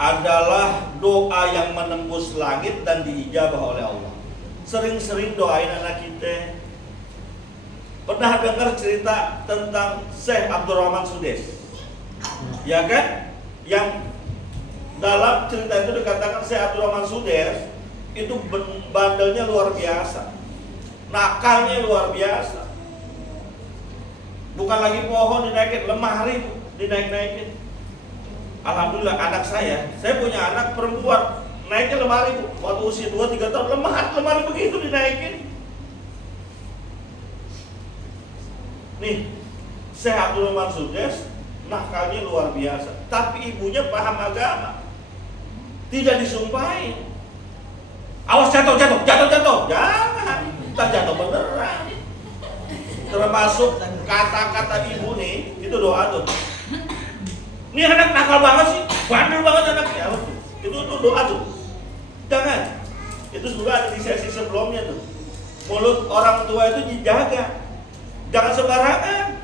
adalah doa yang menembus langit dan diijabah oleh Allah. Sering-sering doain anak kita. Pernah dengar cerita tentang Syekh Abdurrahman Sudes? Ya kan? Yang dalam cerita itu dikatakan Syekh Abdurrahman Sudes itu bandelnya luar biasa, nakalnya luar biasa. Bukan lagi pohon dinaikin, lemari dinaik-naikin. Alhamdulillah anak saya punya anak perempuan, naiknya lemari Bu. Waktu usia 2-3 tahun lemari begitu dinaikin. Nih, Syekh Abdurrahman Sudes nakalnya luar biasa, tapi ibunya paham agama. Tidak disumpahin. Awas jatuh. Jangan, kita jatuh beneran. Termasuk kata-kata ibu nih, itu doa tuh. Ini anak nakal banget sih, bandel banget anaknya. Itu doa tuh. Jangan. Itu juga ada di sesi sebelumnya tuh. Mulut orang tua itu dijaga. Jangan sembarangan.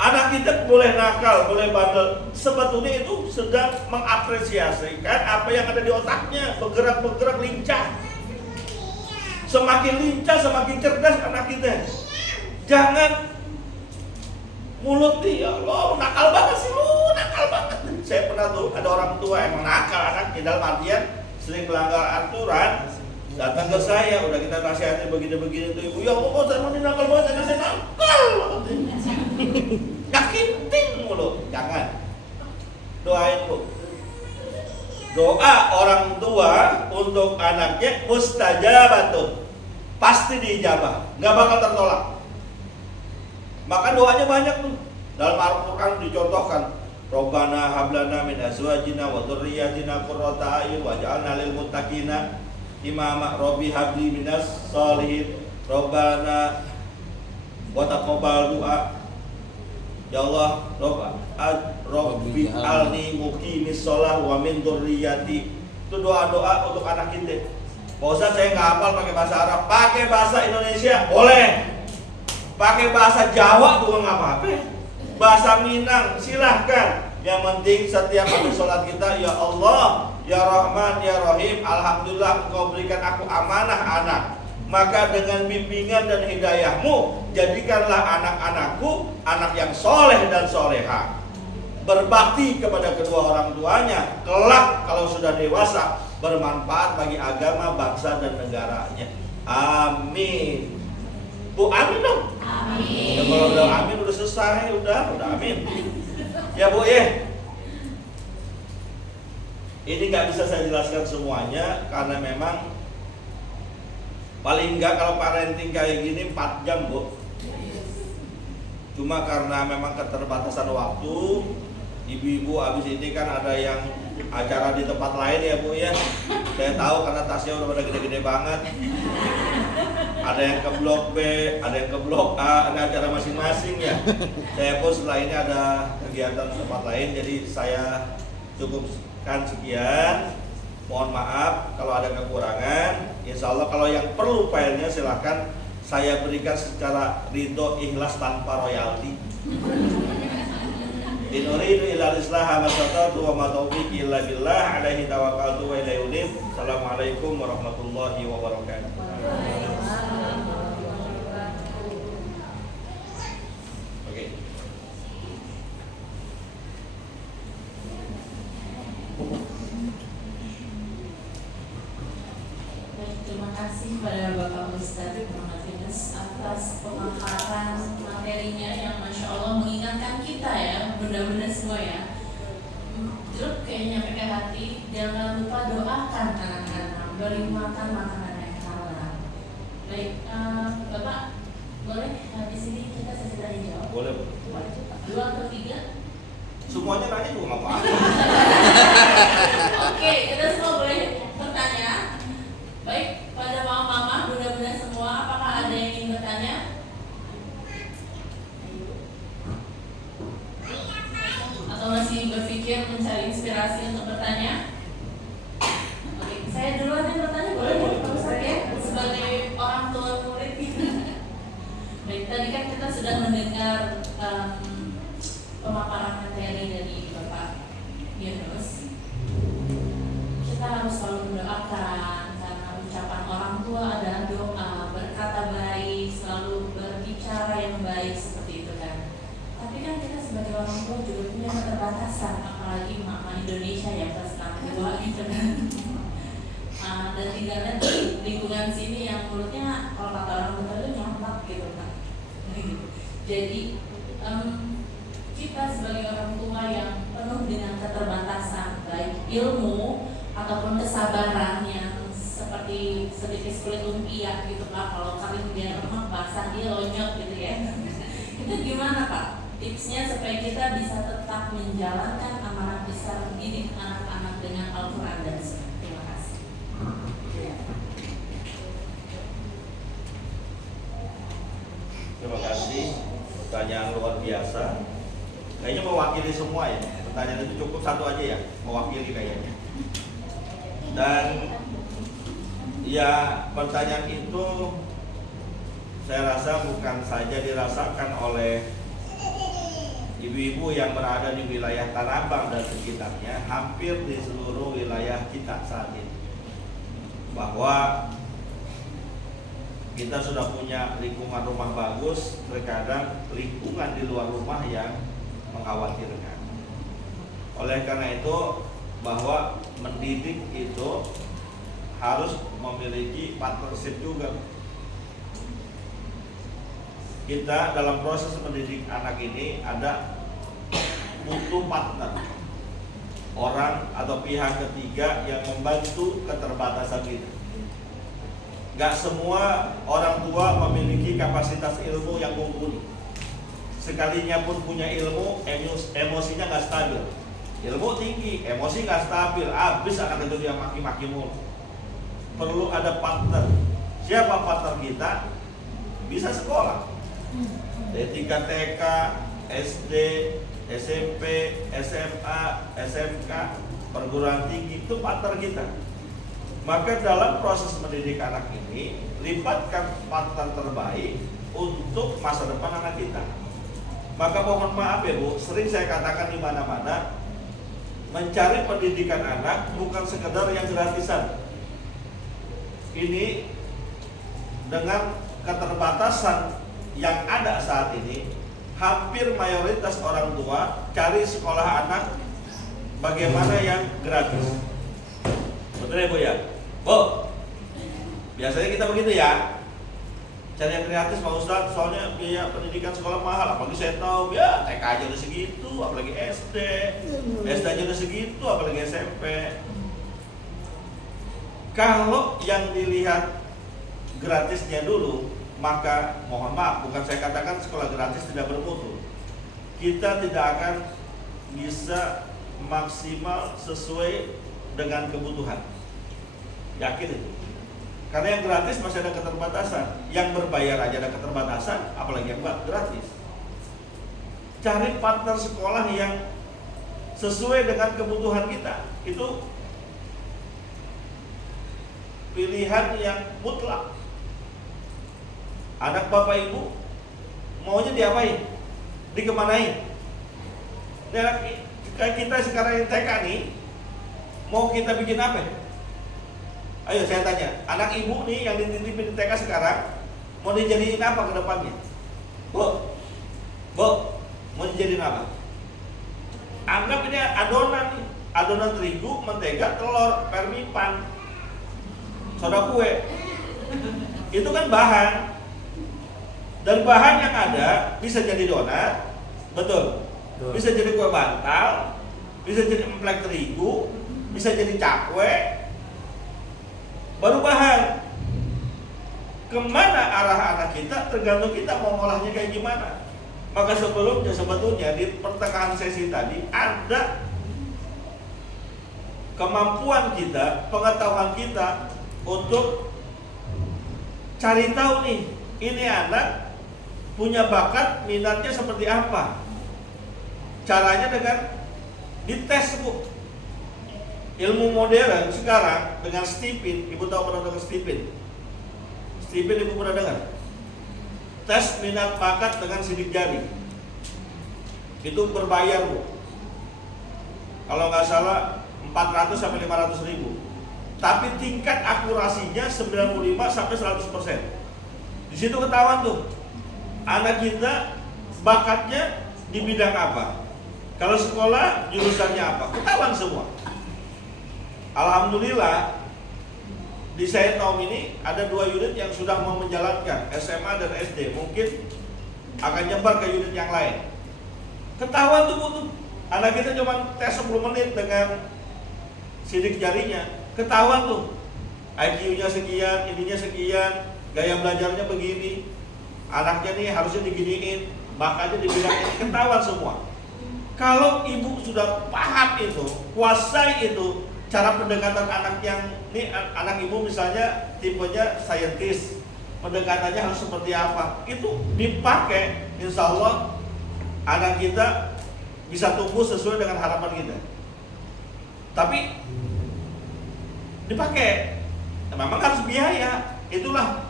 Anak kita boleh nakal, boleh bandel. Sebetulnya itu sedang mengapresiasikan apa yang ada di otaknya, bergerak lincah. Semakin lincah, semakin cerdas anak kita. Jangan mulut nih, ya Allah, nakal banget sih lu, nakal banget. Saya pernah tuh ada orang tua yang nakal anaknya dalam artian sering melanggar aturan. Datang ke saya, udah kita nasihatin begini-begini tuh ibu, ya Allah, saya mau nakal banget, saya nakal banget. Nyakitin mulu, jangan. Doain Bu. Doa orang tua untuk anaknya mustajabatun, pasti diijabah, nggak bakal tertolak. Maka doanya banyak tuh. Dalam Al-Quran dicontohkan, Rabbana hablana min azwajina wa dzurriyyatina qurrata a'yun waj'alna lil muttaqina imama. Rabbi habli minas sholihin. Rabbana wa taqabbal du'a. Ya Allah, Rabbi alni muqimis shalah wa min dzurriyyati. Itu doa-doa untuk anak kita. Pak Ustaz, saya nggak hafal pakai bahasa Arab, pakai bahasa Indonesia boleh. Pakai bahasa Jawa juga nggak apa-apa. Bahasa Minang silahkan. Yang penting setiap habis sholat kita, ya Allah, ya Rahman, ya Rahim, alhamdulillah Engkau berikan aku amanah anak. Maka dengan bimbingan dan hidayahmu, jadikanlah anak-anakku anak yang soleh dan soleha, berbakti kepada kedua orang tuanya. Kelak kalau sudah dewasa, bermanfaat bagi agama, bangsa dan negaranya. Amin. Bu, amin dong. Amin. Ya, kalau udah amin udah selesai, udah amin. Ya Bu ya. Ini nggak bisa saya jelaskan semuanya karena memang paling nggak kalau parenting kayak gini 4 jam Bu. Cuma karena memang keterbatasan waktu, ibu-ibu abis ini kan ada yang acara di tempat lain ya Bu ya. Saya tahu karena tasnya udah pada gede-gede banget. Ada yang ke blok B, ada yang ke blok A, ada acara masing-masing ya. Saya pun setelah ini ada kegiatan di tempat lain, jadi saya cukupkan sekian. Mohon maaf kalau ada kekurangan. Insya Allah kalau yang perlu filenya silahkan saya berikan secara ridho ikhlas tanpa royalti. In uridu illa al-islaha mastata'tu wa ma taufiqi illa billah alaihi tawakkaltu wa ilaihi unib. Assalamualaikum warahmatullahi wabarakatuh. Oke. Baik, terima kasih kepada Bapak Ustadz Muhammad Yunus atas pemaparan materinya yang Masya Allah mengingatkan kita ya, benar-benar semua ya. Terus kayaknya nyampe ke hati, jangan lupa doakan anak-anak, beri makan makanan yang halal. Baik, Bapak boleh di sini kita sesi tanya jawab? Boleh. 2 atau 3? Semuanya nanya juga nggak apa-apa. berpikir mencari inspirasi untuk bertanya? Oke, saya duluan yang bertanya boleh Pak Ustadz ya, sebagai orang tua murid. Baik, tadi kan kita sudah mendengar pemaparan materi dari Bapak Yunus. Kita harus selalu mendoakan karena ucapan orang tua adalah doa, berkata baik, selalu berbicara yang baik seperti itu kan. Tapi kan kita sebagai orang tua juga punya keterbatasan, apalagi mama Indonesia yang pas tua gitu kan. Dan tinggalnya di lingkungan sini yang mulutnya kalau kata orang tua itu nyampak gitu kan. Jadi kita sebagai orang tua yang penuh dengan keterbatasan baik ilmu ataupun kesabaran yang seperti sedikit kulit lumpia gitu Pak, kalau kering dia remuk basah dia lonjot gitu ya. Itu gimana Pak tipsnya supaya kita bisa tetap menjalankan amanat besar mendidik anak-anak dengan Al-Quran dan Sunnah? Terima kasih. Terima kasih, pertanyaan luar biasa. Kayaknya mewakili semua ya. Pertanyaan itu cukup satu aja ya, mewakili kayaknya. Dan ya pertanyaan itu saya rasa bukan saja dirasakan oleh ibu-ibu yang berada di wilayah Tanah Abang dan sekitarnya, hampir di seluruh wilayah kita saat ini. Bahwa kita sudah punya lingkungan rumah bagus, terkadang lingkungan di luar rumah yang mengkhawatirkan. Oleh karena itu, bahwa mendidik itu harus memiliki partnership juga. Kita dalam proses mendidik anak ini ada butuh partner, orang atau pihak ketiga yang membantu keterbatasan kita. Gak semua orang tua memiliki kapasitas ilmu yang mumpuni. Sekalinya pun punya ilmu, emosinya gak stabil. Ilmu tinggi, emosi gak stabil, habis anak itu dia maki-maki mulu. Perlu ada partner. Siapa partner kita? Bisa sekolah. Dari tingkat TK, SD, SMP, SMA, SMK, perguruan tinggi, itu partner kita. Maka dalam proses mendidik anak ini, libatkan partner terbaik untuk masa depan anak kita. Maka mohon maaf ya Bu, sering saya katakan di mana-mana, mencari pendidikan anak bukan sekedar yang gratisan. Ini dengan keterbatasan yang ada saat ini, hampir mayoritas orang tua cari sekolah anak bagaimana yang gratis. Betul ya Bu ya? Bu, biasanya kita begitu ya, cari yang gratis Pak Ustadz, soalnya biaya pendidikan sekolah mahal. Apalagi saya tahu ya TK aja udah segitu, apalagi SD aja udah segitu, apalagi SMP. Kalau yang dilihat gratisnya dulu, maka mohon maaf, bukan saya katakan sekolah gratis tidak bermutu. Kita tidak akan bisa maksimal sesuai dengan kebutuhan. Yakin itu. Karena yang gratis masih ada keterbatasan. Yang berbayar aja ada keterbatasan, apalagi yang gratis. Cari partner sekolah yang sesuai dengan kebutuhan kita. Itu pilihan yang mutlak. Anak bapak ibu maunya diapain? Dikemanain? Nah, kayak kita sekarang yang TK nih, mau kita bikin apa? Ayo saya tanya, anak ibu nih yang dititipin di TK sekarang, mau dijadiin apa ke depannya? Bu, mau dijadiin apa? Anggap ini adonan nih, adonan terigu, mentega, telur, permipan, soda kue. Itu kan bahan. Dan bahan yang ada bisa jadi donat, betul. Bisa jadi kue bantal, bisa jadi emplek terigu, bisa jadi cakwe. Baru bahan. Kemana arah anak kita tergantung kita mau ngolahnya kayak gimana. Maka sebetulnya di pertengahan sesi tadi ada kemampuan kita, pengetahuan kita untuk cari tahu nih, ini anak punya bakat, minatnya seperti apa. Caranya dengan Dites Bu. Ilmu modern sekarang dengan stipin, Ibu tahu pernah dengar stipin? Stipin Ibu pernah dengar? Tes minat bakat dengan sidik jari. Itu berbayar Bu. Kalau nggak salah 400 sampai 500 ribu. Tapi tingkat akurasinya 95 sampai 100%. Di situ ketahuan tuh anak kita bakatnya di bidang apa. Kalau sekolah jurusannya apa, ketahuan semua. Alhamdulillah di Said Naum ini ada 2 unit yang sudah mau menjalankan SMA dan SD, mungkin akan nyebar ke unit yang lain. Ketahuan tuh Bu, anak kita cuma tes 10 menit dengan sidik jarinya, ketahuan tuh IQ-nya sekian, ininya sekian, gaya belajarnya begini, anaknya nih harusnya diginiin, bakatnya di bidang ini, ketahuan semua. Kalau ibu sudah paham itu, kuasai itu, cara pendekatan anak yang ini anak ibu misalnya tipenya saintis, pendekatannya harus seperti apa, itu dipakai, insya Allah anak kita bisa tumbuh sesuai dengan harapan kita. Tapi dipakai, memang harus biaya. Itulah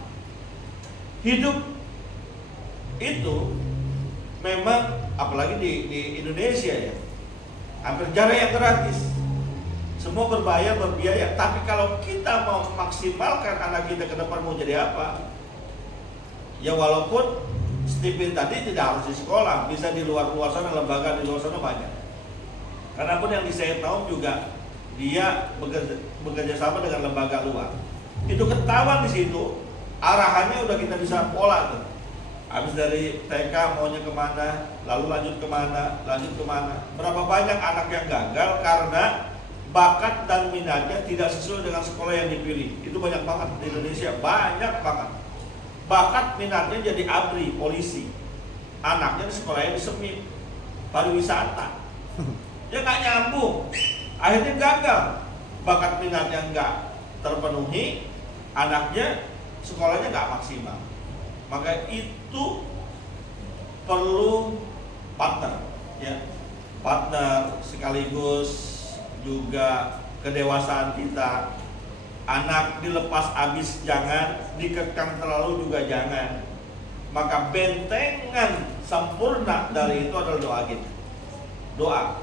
hidup itu memang, apalagi di Indonesia ya, hampir jarang yang gratis. Semua berbiaya. Tapi kalau kita mau memaksimalkan anak kita ke depan mau jadi apa, ya walaupun stipend tadi tidak harus di sekolah, bisa di luar sana, lembaga di luar sana banyak. Karena pun yang di Said Naum juga dia bekerja sama dengan lembaga luar. Itu ketahuan di situ, arahannya udah kita bisa pola tuh. Habis dari TK maunya kemana, lalu lanjut kemana. Berapa banyak anak yang gagal karena bakat dan minatnya tidak sesuai dengan sekolah yang dipilih. Itu banyak banget di Indonesia, banyak banget. Bakat minatnya jadi ABRI, polisi. Anaknya di sekolahnya di SEMIP, pariwisata. Ya nggak nyambung. Akhirnya gagal. Bakat minatnya nggak terpenuhi, anaknya sekolahnya nggak maksimal. Maka itu perlu partner, ya, partner sekaligus juga kedewasaan kita. Anak dilepas habis jangan, dikekang terlalu juga jangan. Maka bentengan sempurna dari itu adalah doa kita. Doa.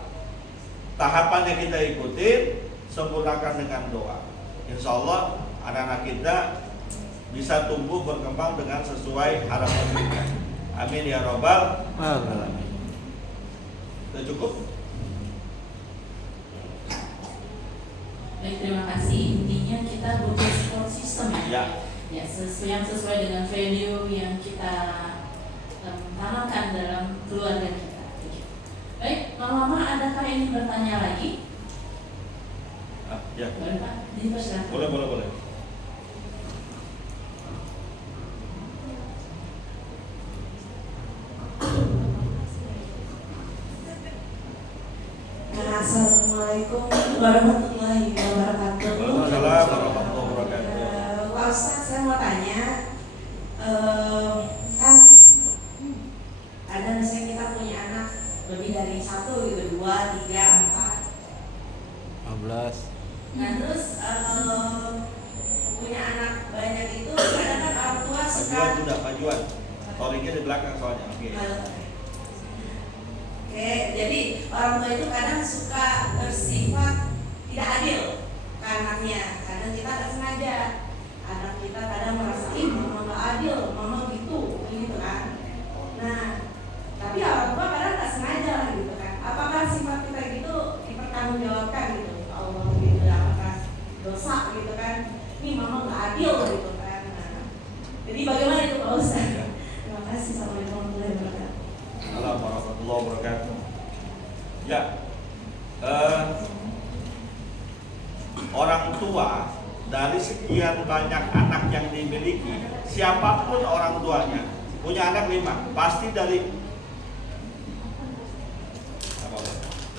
Tahapannya kita ikutin, sempurnakan dengan doa. Insya Allah anak-anak kita bisa tumbuh berkembang dengan sesuai harapan kita. Amin ya robbal alamin. Sudah cukup? Baik, terima kasih. Intinya kita butuh support system ya. Ya, yang sesuai dengan value yang kita tanamkan dalam keluarga kita. Baik, Mama, adakah yang ingin bertanya lagi? Ya. Boleh Pak? Dipersilakan. Boleh. Assalamualaikum warahmatullahi wabarakatuh. Waalaikumsalam warahmatullahi wabarakatuh. Pak Ustadz, saya mau tanya, kan ada misalnya kita punya anak lebih dari 1 gitu, 2, 3, 4. 15. Nah terus punya anak banyak itu kadang kan orang tua suka Pajuan. Toringnya di belakang soalnya. Oke, jadi orang tua itu kadang suka bersifat tidak adil ke anaknya. Kadang kita nggak sengaja, anak kita kadang merasa ih mama nggak adil, mama gitu kan. Nah, tapi orang tua kadang nggak sengaja lah gitu kan. Apakah sifat kita gitu dipertanggungjawabkan gitu? Allah gitu, apakah dosa gitu kan? Ini mama nggak adil gitu kan. Nah, jadi bagaimana itu Pak Ustaz? Terima kasih. Assalamualaikum warahmatullahi wabarakatuh. Assalamualaikum warahmatullahi wabarakatuh. Ya, orang tua dari sekian banyak anak yang dimiliki, siapapun orang tuanya punya anak 5, pasti dari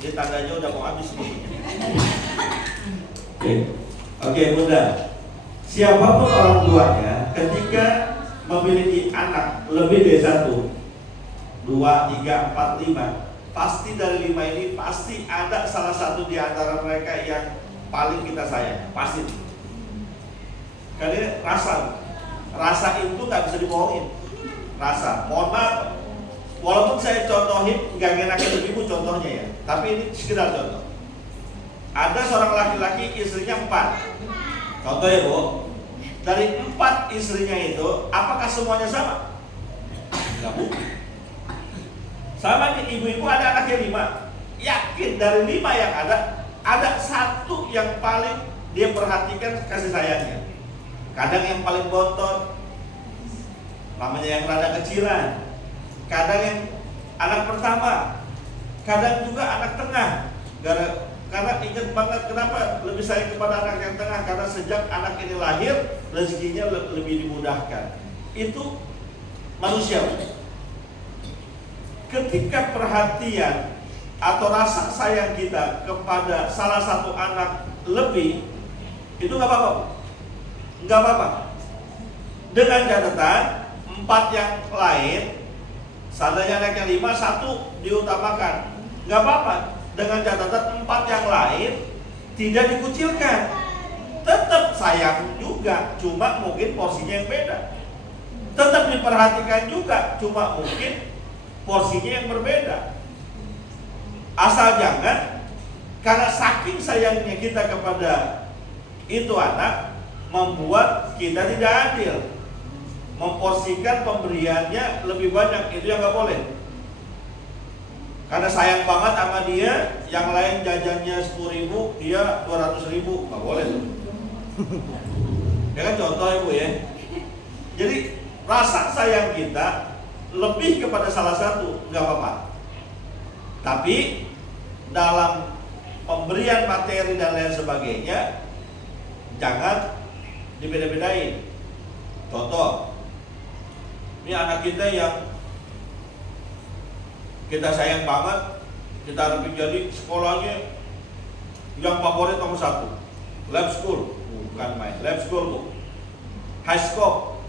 ini tandanya udah mau habis nih. Oke, Bunda. Siapapun orang tuanya ketika memiliki anak lebih dari 1, 2, 3, 4, 5, pasti dari 5 ini pasti ada salah satu di antara mereka yang paling kita sayang, pasti. Karena rasa itu nggak bisa dibohongin. Rasa, mohon maaf, walaupun saya contohin nggak ngenakin ibu contohnya ya, tapi ini sekedar contoh. Ada seorang laki-laki istrinya 4. Contoh ya Bu, dari 4 istrinya itu, apakah semuanya sama? Nggak mungkin. Sama nih, ibu-ibu ada anaknya 5. Yakin dari 5 yang ada 1 yang paling dia perhatikan kasih sayangnya. Kadang yang paling bontot, namanya yang rada kecilan. Kadang yang anak pertama, kadang juga anak tengah. Karena ingat banget kenapa lebih sayang kepada anak yang tengah, karena sejak anak ini lahir rezekinya lebih dimudahkan. Itu manusiawi. Ketika perhatian atau rasa sayang kita kepada salah satu anak lebih, itu nggak apa-apa, nggak apa-apa. Dengan catatan 4 yang lain, seandainya anak yang 5, 1 diutamakan, nggak apa-apa. Dengan catatan 4 yang lain tidak dikucilkan, tetap sayang juga, cuma mungkin porsinya yang beda. Tetap diperhatikan juga, cuma mungkin porsinya yang berbeda. Asal jangan karena saking sayangnya kita kepada itu anak membuat kita tidak adil, memporsikan pemberiannya lebih banyak, itu yang nggak boleh. Karena sayang banget sama dia, yang lain jajannya 10.000, dia 200.000, nggak boleh tuh. Ya kan contoh ibu ya. Jadi rasa sayang kita lebih kepada salah satu, nggak apa-apa. Tapi dalam pemberian materi dan lain sebagainya, jangan dibeda-bedain. Contoh, ini anak kita yang kita sayang banget, kita harapin jadi sekolahnya yang favorit nomor 1, lab school, bukan main, lab school bu, high school,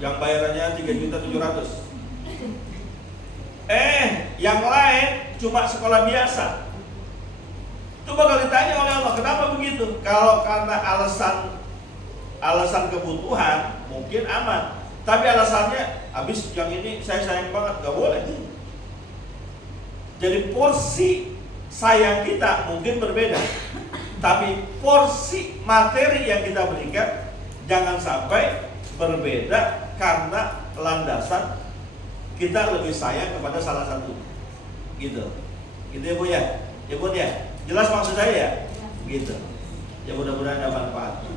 yang bayarannya 3.700.000. Yang lain cuma sekolah biasa. Itu bakal ditanya oleh Allah, kenapa begitu? Kalau karena alasan kebutuhan mungkin aman, tapi alasannya habis yang ini saya sayang banget, gak boleh. Jadi porsi sayang kita mungkin berbeda, tapi porsi materi yang kita berikan jangan sampai berbeda karena landasan kita lebih sayang kepada salah satu. Gitu ya Bu ya? Ya Bu ya? Jelas maksud saya ya? Gitu. Ya mudah-mudahan ada manfaatnya.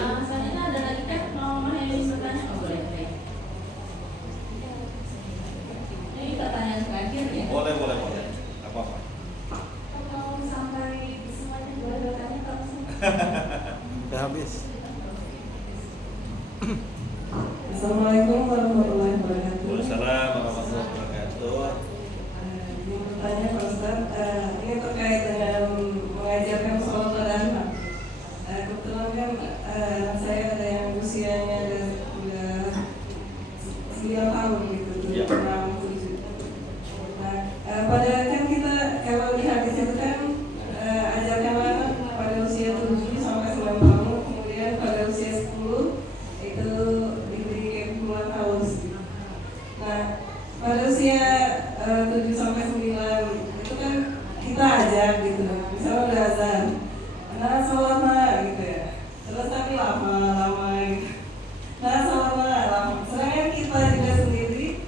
Selanjutnya ada lagi kan mau Maheli bertanya? Oh boleh. Ini pertanyaan terakhir ya? Boleh. Apa-apa. Kalau sampai semuanya boleh bertanya kalau Udah habis. Assalamualaikum warahmatullahi wabarakatuh. Waalaikumsalam warahmatullahi wabarakatuh. Mau bertanya Pak Ustaz, ini terkait dengan mengajarkan sholat pada anak. Kebetulan kan anak saya ada yang usianya udah 9 tahun gitu, 6, 7. Nah, pada kan kita kalau di hadis itu kan ajarkan anak pada usia 7 sampai 9 tahun, kemudian pada usia 10 itu diberi kepulauan haus. Nah, pada usia 7 sampai 9 itu kan kita ajak gitu, misalnya udah azan, nah sholat gitu ya, terus tapi lama gitu, nah sholat lama, sedangkan kita juga sendiri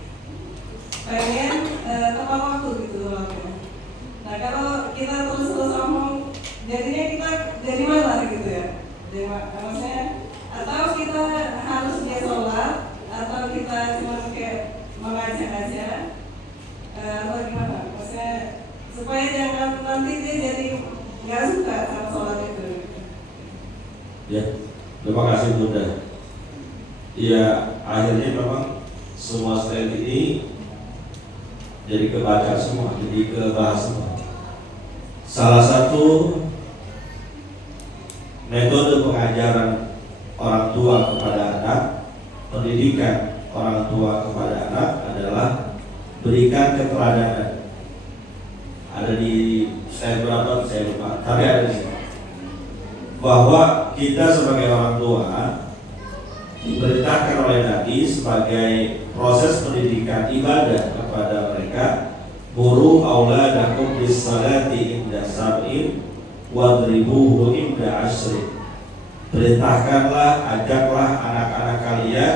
pengen tepat waktu gitu sholatnya. Nah kalau kita terus ngomong, jadinya kita jadi malah gitu ya, jadi maksudnya atau kita harus dia sholat atau kita cuma kayak mengajak aja, atau gimana? Maksudnya supaya jangan nanti dia jadi nggak suka sama sholat itu. Ya, terima kasih Bunda. Ya, akhirnya memang semua slide ini jadi kebaca semua, jadi kebahas semua. Salah satu metode pengajaran orang tua kepada anak, pendidikan orang tua kepada anak adalah berikan keteladanan. Ada di slide berapa saya lupa, tapi ada di sini. Bahwa kita sebagai orang tua diperintahkan oleh Nabi sebagai proses pendidikan ibadah kepada mereka, muru auladakum bis-salati inda sab'in wadribuhu inda ashrin. Perintahkanlah, ajaklah anak-anak kalian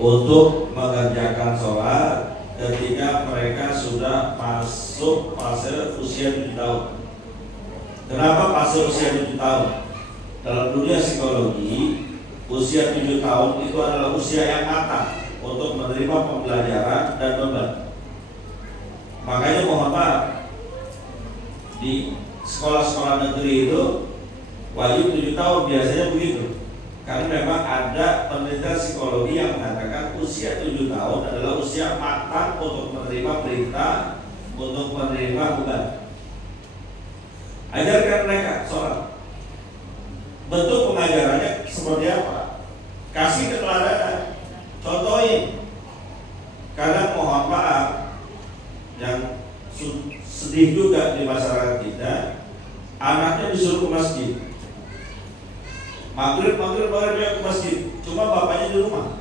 untuk mengerjakan sholat ketika mereka sudah masuk fase usia 7 tahun. Kenapa fase usia 7 tahun? Dalam dunia psikologi, usia 7 tahun itu adalah usia yang matang untuk menerima pembelajaran dan beban. Makanya mohon maaf, di sekolah-sekolah negeri itu wajib 7 tahun biasanya begitu. Karena memang ada penelitian psikologi yang mengatakan usia 7 tahun adalah usia matang untuk menerima perintah, untuk menerima beban. Ajarkan mereka sholat. Bentuk pengajarannya seperti apa? Kasih keteladanan, contohin. Kadang mohon maaf, yang sedih juga di masyarakat kita, anaknya disuruh ke masjid. Maghrib dia ke masjid, cuma bapaknya di rumah.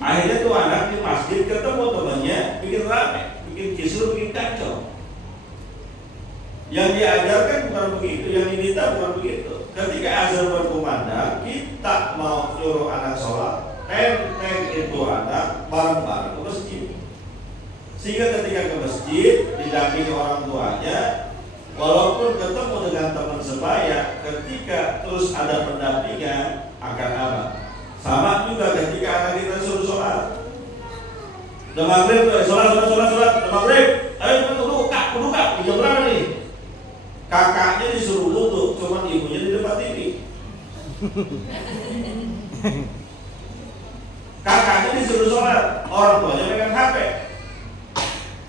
Akhirnya tuh anak di masjid ketemu temannya, bikin rame, bikin kisruh, bikin kacau. Yang diajarkan bukan begitu, yang diminta bukan begitu. Ketika azan berkumandang, kita mau suruh anak sholat, tenteng itu anak bareng-bareng ke masjid. Sehingga ketika ke masjid, didampingi orang tuanya, walaupun ketemu dengan teman sebaya, ketika terus ada pendampingan akan aman. Sama juga ketika anak kita suruh sholat. Udah maghrib, sholat. Udah maghrib, ayo kita duduk, di jam berapa nih? Kakaknya disuruh wudhu, cuman ibunya di depan TV. Kakaknya disuruh sholat, orang tuanya pegang HP.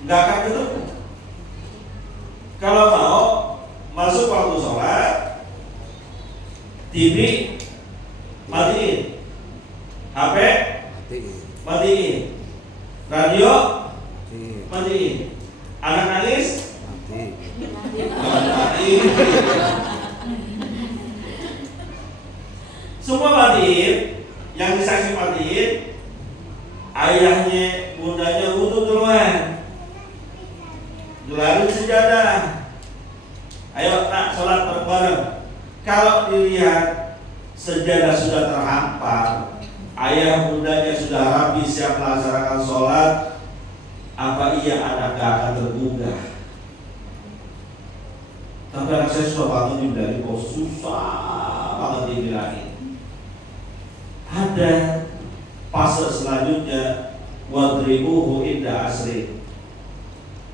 Nggak akan ketemu. Kalau mau masuk waktu sholat, TV matiin, HP matiin, radio matiin, anak nangis matiin, semua matiin, yang disaksi matiin, ayahnya, bundanya wudhu duluan, gelarin sejadah, ayo nak sholat bareng-bareng. Kalau dilihat sejadah sudah terhampar, ayah bundanya sudah rapi siap melaksanakan sholat, apa iya anak gak akan tergugah? Tapi anak saya sudah bangun dibilangin, kok susah banget dibilangin. Ada fase selanjutnya, wadribuhu inda asri.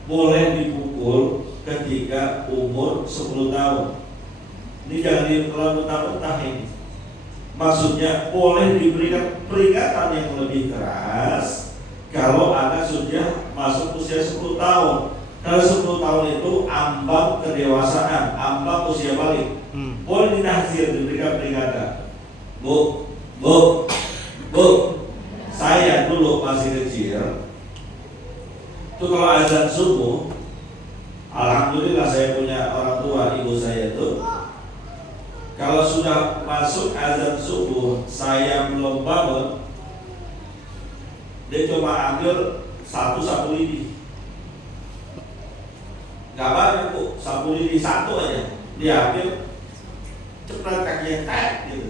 Boleh dipukul ketika umur 10 tahun. Ini jangan mentah-mentah ini. Maksudnya boleh diberikan peringatan yang lebih keras kalau anak sudah masuk usia 10 tahun. Kalau 10 tahun itu ambang kedewasaan, ambang usia balik. Boleh ditahzir, diberikan peringatan. Bu, saya dulu masih kecil. Itu kalau azan subuh, alhamdulillah saya punya orang tua, ibu saya itu. Kalau sudah masuk azan subuh, saya belum bangun, dia cuma ambil sapu lidi. Gak banyak bu, sapu lidi satu aja, dia ambil, cepat kakinya tek gitu.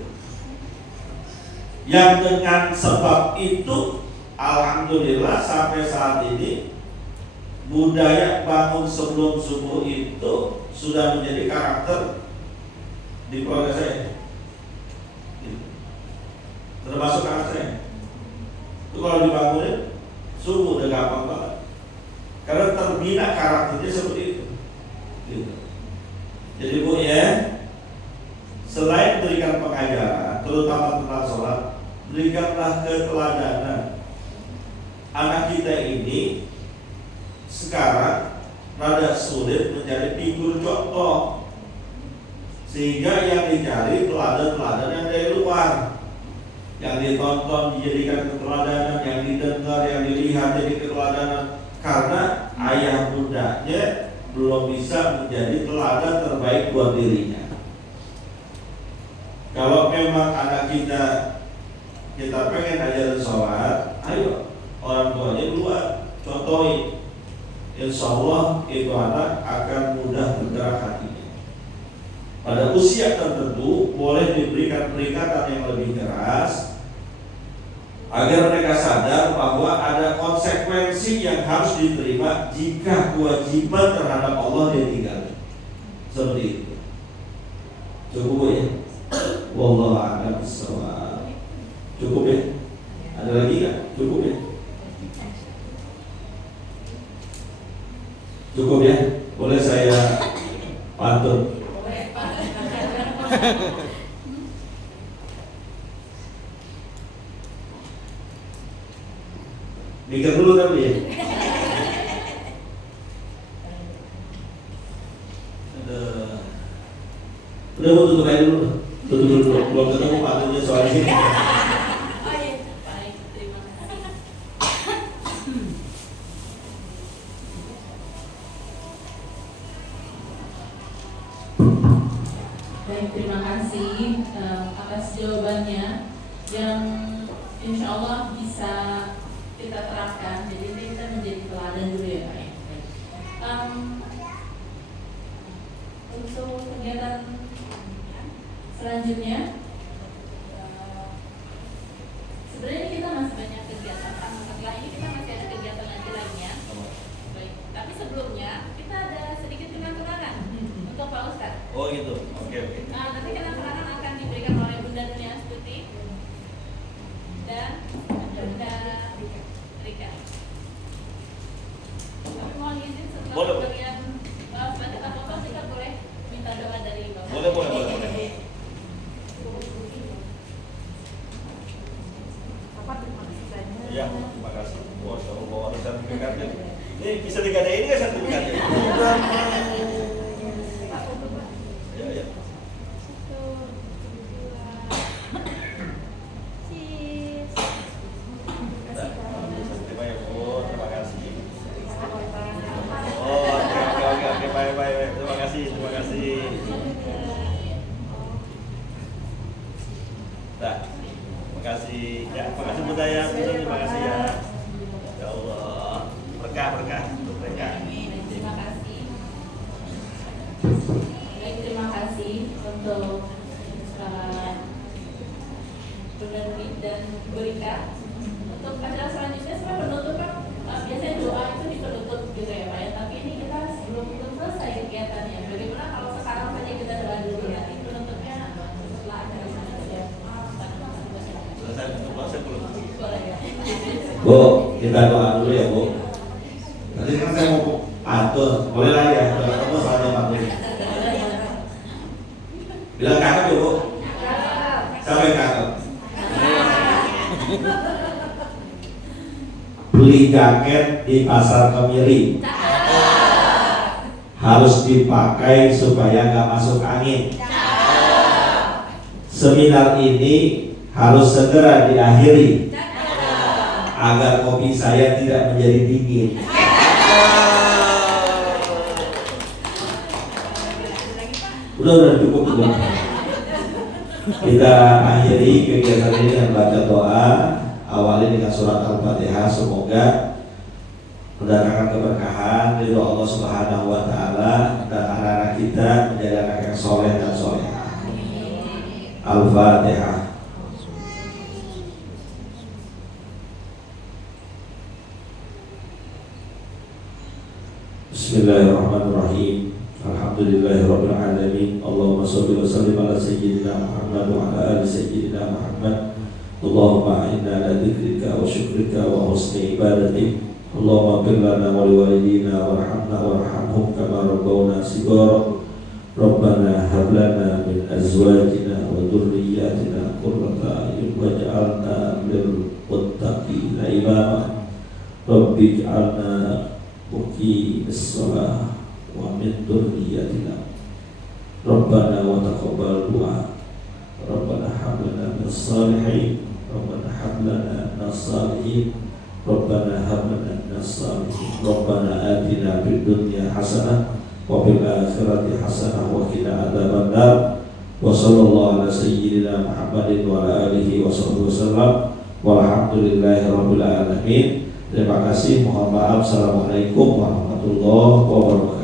Yang dengan sebab itu, alhamdulillah sampai saat ini budaya bangun sebelum subuh itu sudah menjadi karakter di keluarga saya, termasuk anak saya. Itu kalau dibangunin subuh udah gampang banget, karena terbina karakternya seperti itu. Jadi bu ya, selain berikan pengajaran, terutama tentang sholat, berikanlah keteladanan. Anak kita ini sekarang rada sulit mencari figur contoh, sehingga yang dicari teladan-teladan yang dari luar, yang ditonton dijadikan keteladanan, yang didengar, yang dilihat jadi keteladanan, karena ayah bundanya belum bisa menjadi teladan terbaik buat dirinya. Kalau memang anak kita pengen ajarin sholat, ayo orang tuanya duluan contohin. Insya Allah itu anak akan mudah bergerak hatinya. Pada usia tertentu boleh diberikan peringatan yang lebih keras agar mereka sadar bahwa ada konsekuensi yang harus diterima jika kewajiban terhadap Allah dia tinggalkan. Seperti itu. Cukup ya? Wallahu a'lam bishawab. Cukup ya? Ada lagi nggak? Cukup ya? Cukup ya? Boleh saya pantun? Mikir dulu tapi ya. Udah mau tutup aja dulu. Tutup dulu. Belum ketemu pantunnya soalnya. Oh iya, baik, terima kasih. Baik, terima kasih atas jawabannya yang insya Allah bisa kita terapkan. Jadi kita menjadi teladan dulu ya Pak. Untuk kegiatan selanjutnya, sebenarnya kita masih banyak kegiatan. Setelah ini kita masih ada kegiatan lainnya. Baik, tapi sebelumnya kita ada sedikit kenang-kenangan untuk Pak Ustadz. Oh gitu. Oke. Nah, nanti kenang-kenangan akan diberikan oleh Bunda Dunia Astuti dan Bunda Rika. Kami mohon izin setelah Boleh. bagian selanjutnya Bapak kita boleh minta doa dari Bapak. Boleh. Ya, terima kasih. Wah, bawa sertifikatnya. Ini bisa digadain nggak sertifikatnya? Ya. Terima ya Bu, terima kasih. Oh, oke, baik. Terima kasih. Nah, terima kasih. Ya, terima kasih budaya. Terima kasih ya. Ya Allah, berkah. Terima kasih. Baik, terima kasih untuk Bunda Dwi dan Bu Rika. Untuk acara selanjutnya setelah penutup kan biasanya doa itu di penutup gitu ya Pak ya. Tapi ini kita sebelum selesai kegiatannya. Bagaimana kalau sekarang saja kita doa dulu, nanti penutupnya setelah acara selanjutnya. Selesai saya belum. Boleh ya. Bu, kita doa dulu ya Bu. Nanti kan saya mau pantun, boleh lah ya. Kalau ketemu soalnya pantun. Bilang kakak ya Bu. Sampai kakak. Beli jaket di pasar Kemiri, harus dipakai supaya nggak masuk angin. Seminar ini harus segera diakhiri agar kopi saya tidak menjadi dingin. Udah cukup. Kita akhiri kegiatan ini dengan baca doa. Awali dengan surat Al-Fatihah. Semoga mendatangkan keberkahan dari Allah Subhanahu wa Ta'ala dan anak-anak kita menjadi anak yang soleh dan solehah. Al-Fatihah. Bismillahirrahmanirrahim. Alhamdulillahirabbil alamin. Allahumma shalli wa sallim ala sayyidina Muhammad wa ala ali sayyidina Muhammad. Allahumma inna ala dzikrika wa syukrika wa husni ibadatik. Allahumma ighfir lana wa liwalidina warhamna warhamhum kama rabbawna shighara. Rabbana hab lana min azwajina wa dhurriyyatina qurrata a'yun waj'alna lil muttaqina imama. Rabbi ij'alna muqimis shalah min dzurriyyatina. Rabbana wa taqabbal du'a. Rabbana hab lana min shalihin. Rabbana hab lana min shalihin. Rabbana hab lana min shalihin. Rabbana atina fid dunya hasanah wa fil akhirati hasanah wa qina adzabannar. Wa sallallahu ala sayyidina Muhammadin wa ala alihi wa sahbihi wasallam. Walhamdulillahi rabbil alamin. Terima kasih. Mohon maaf. Assalamualaikum warahmatullahi wabarakatuh.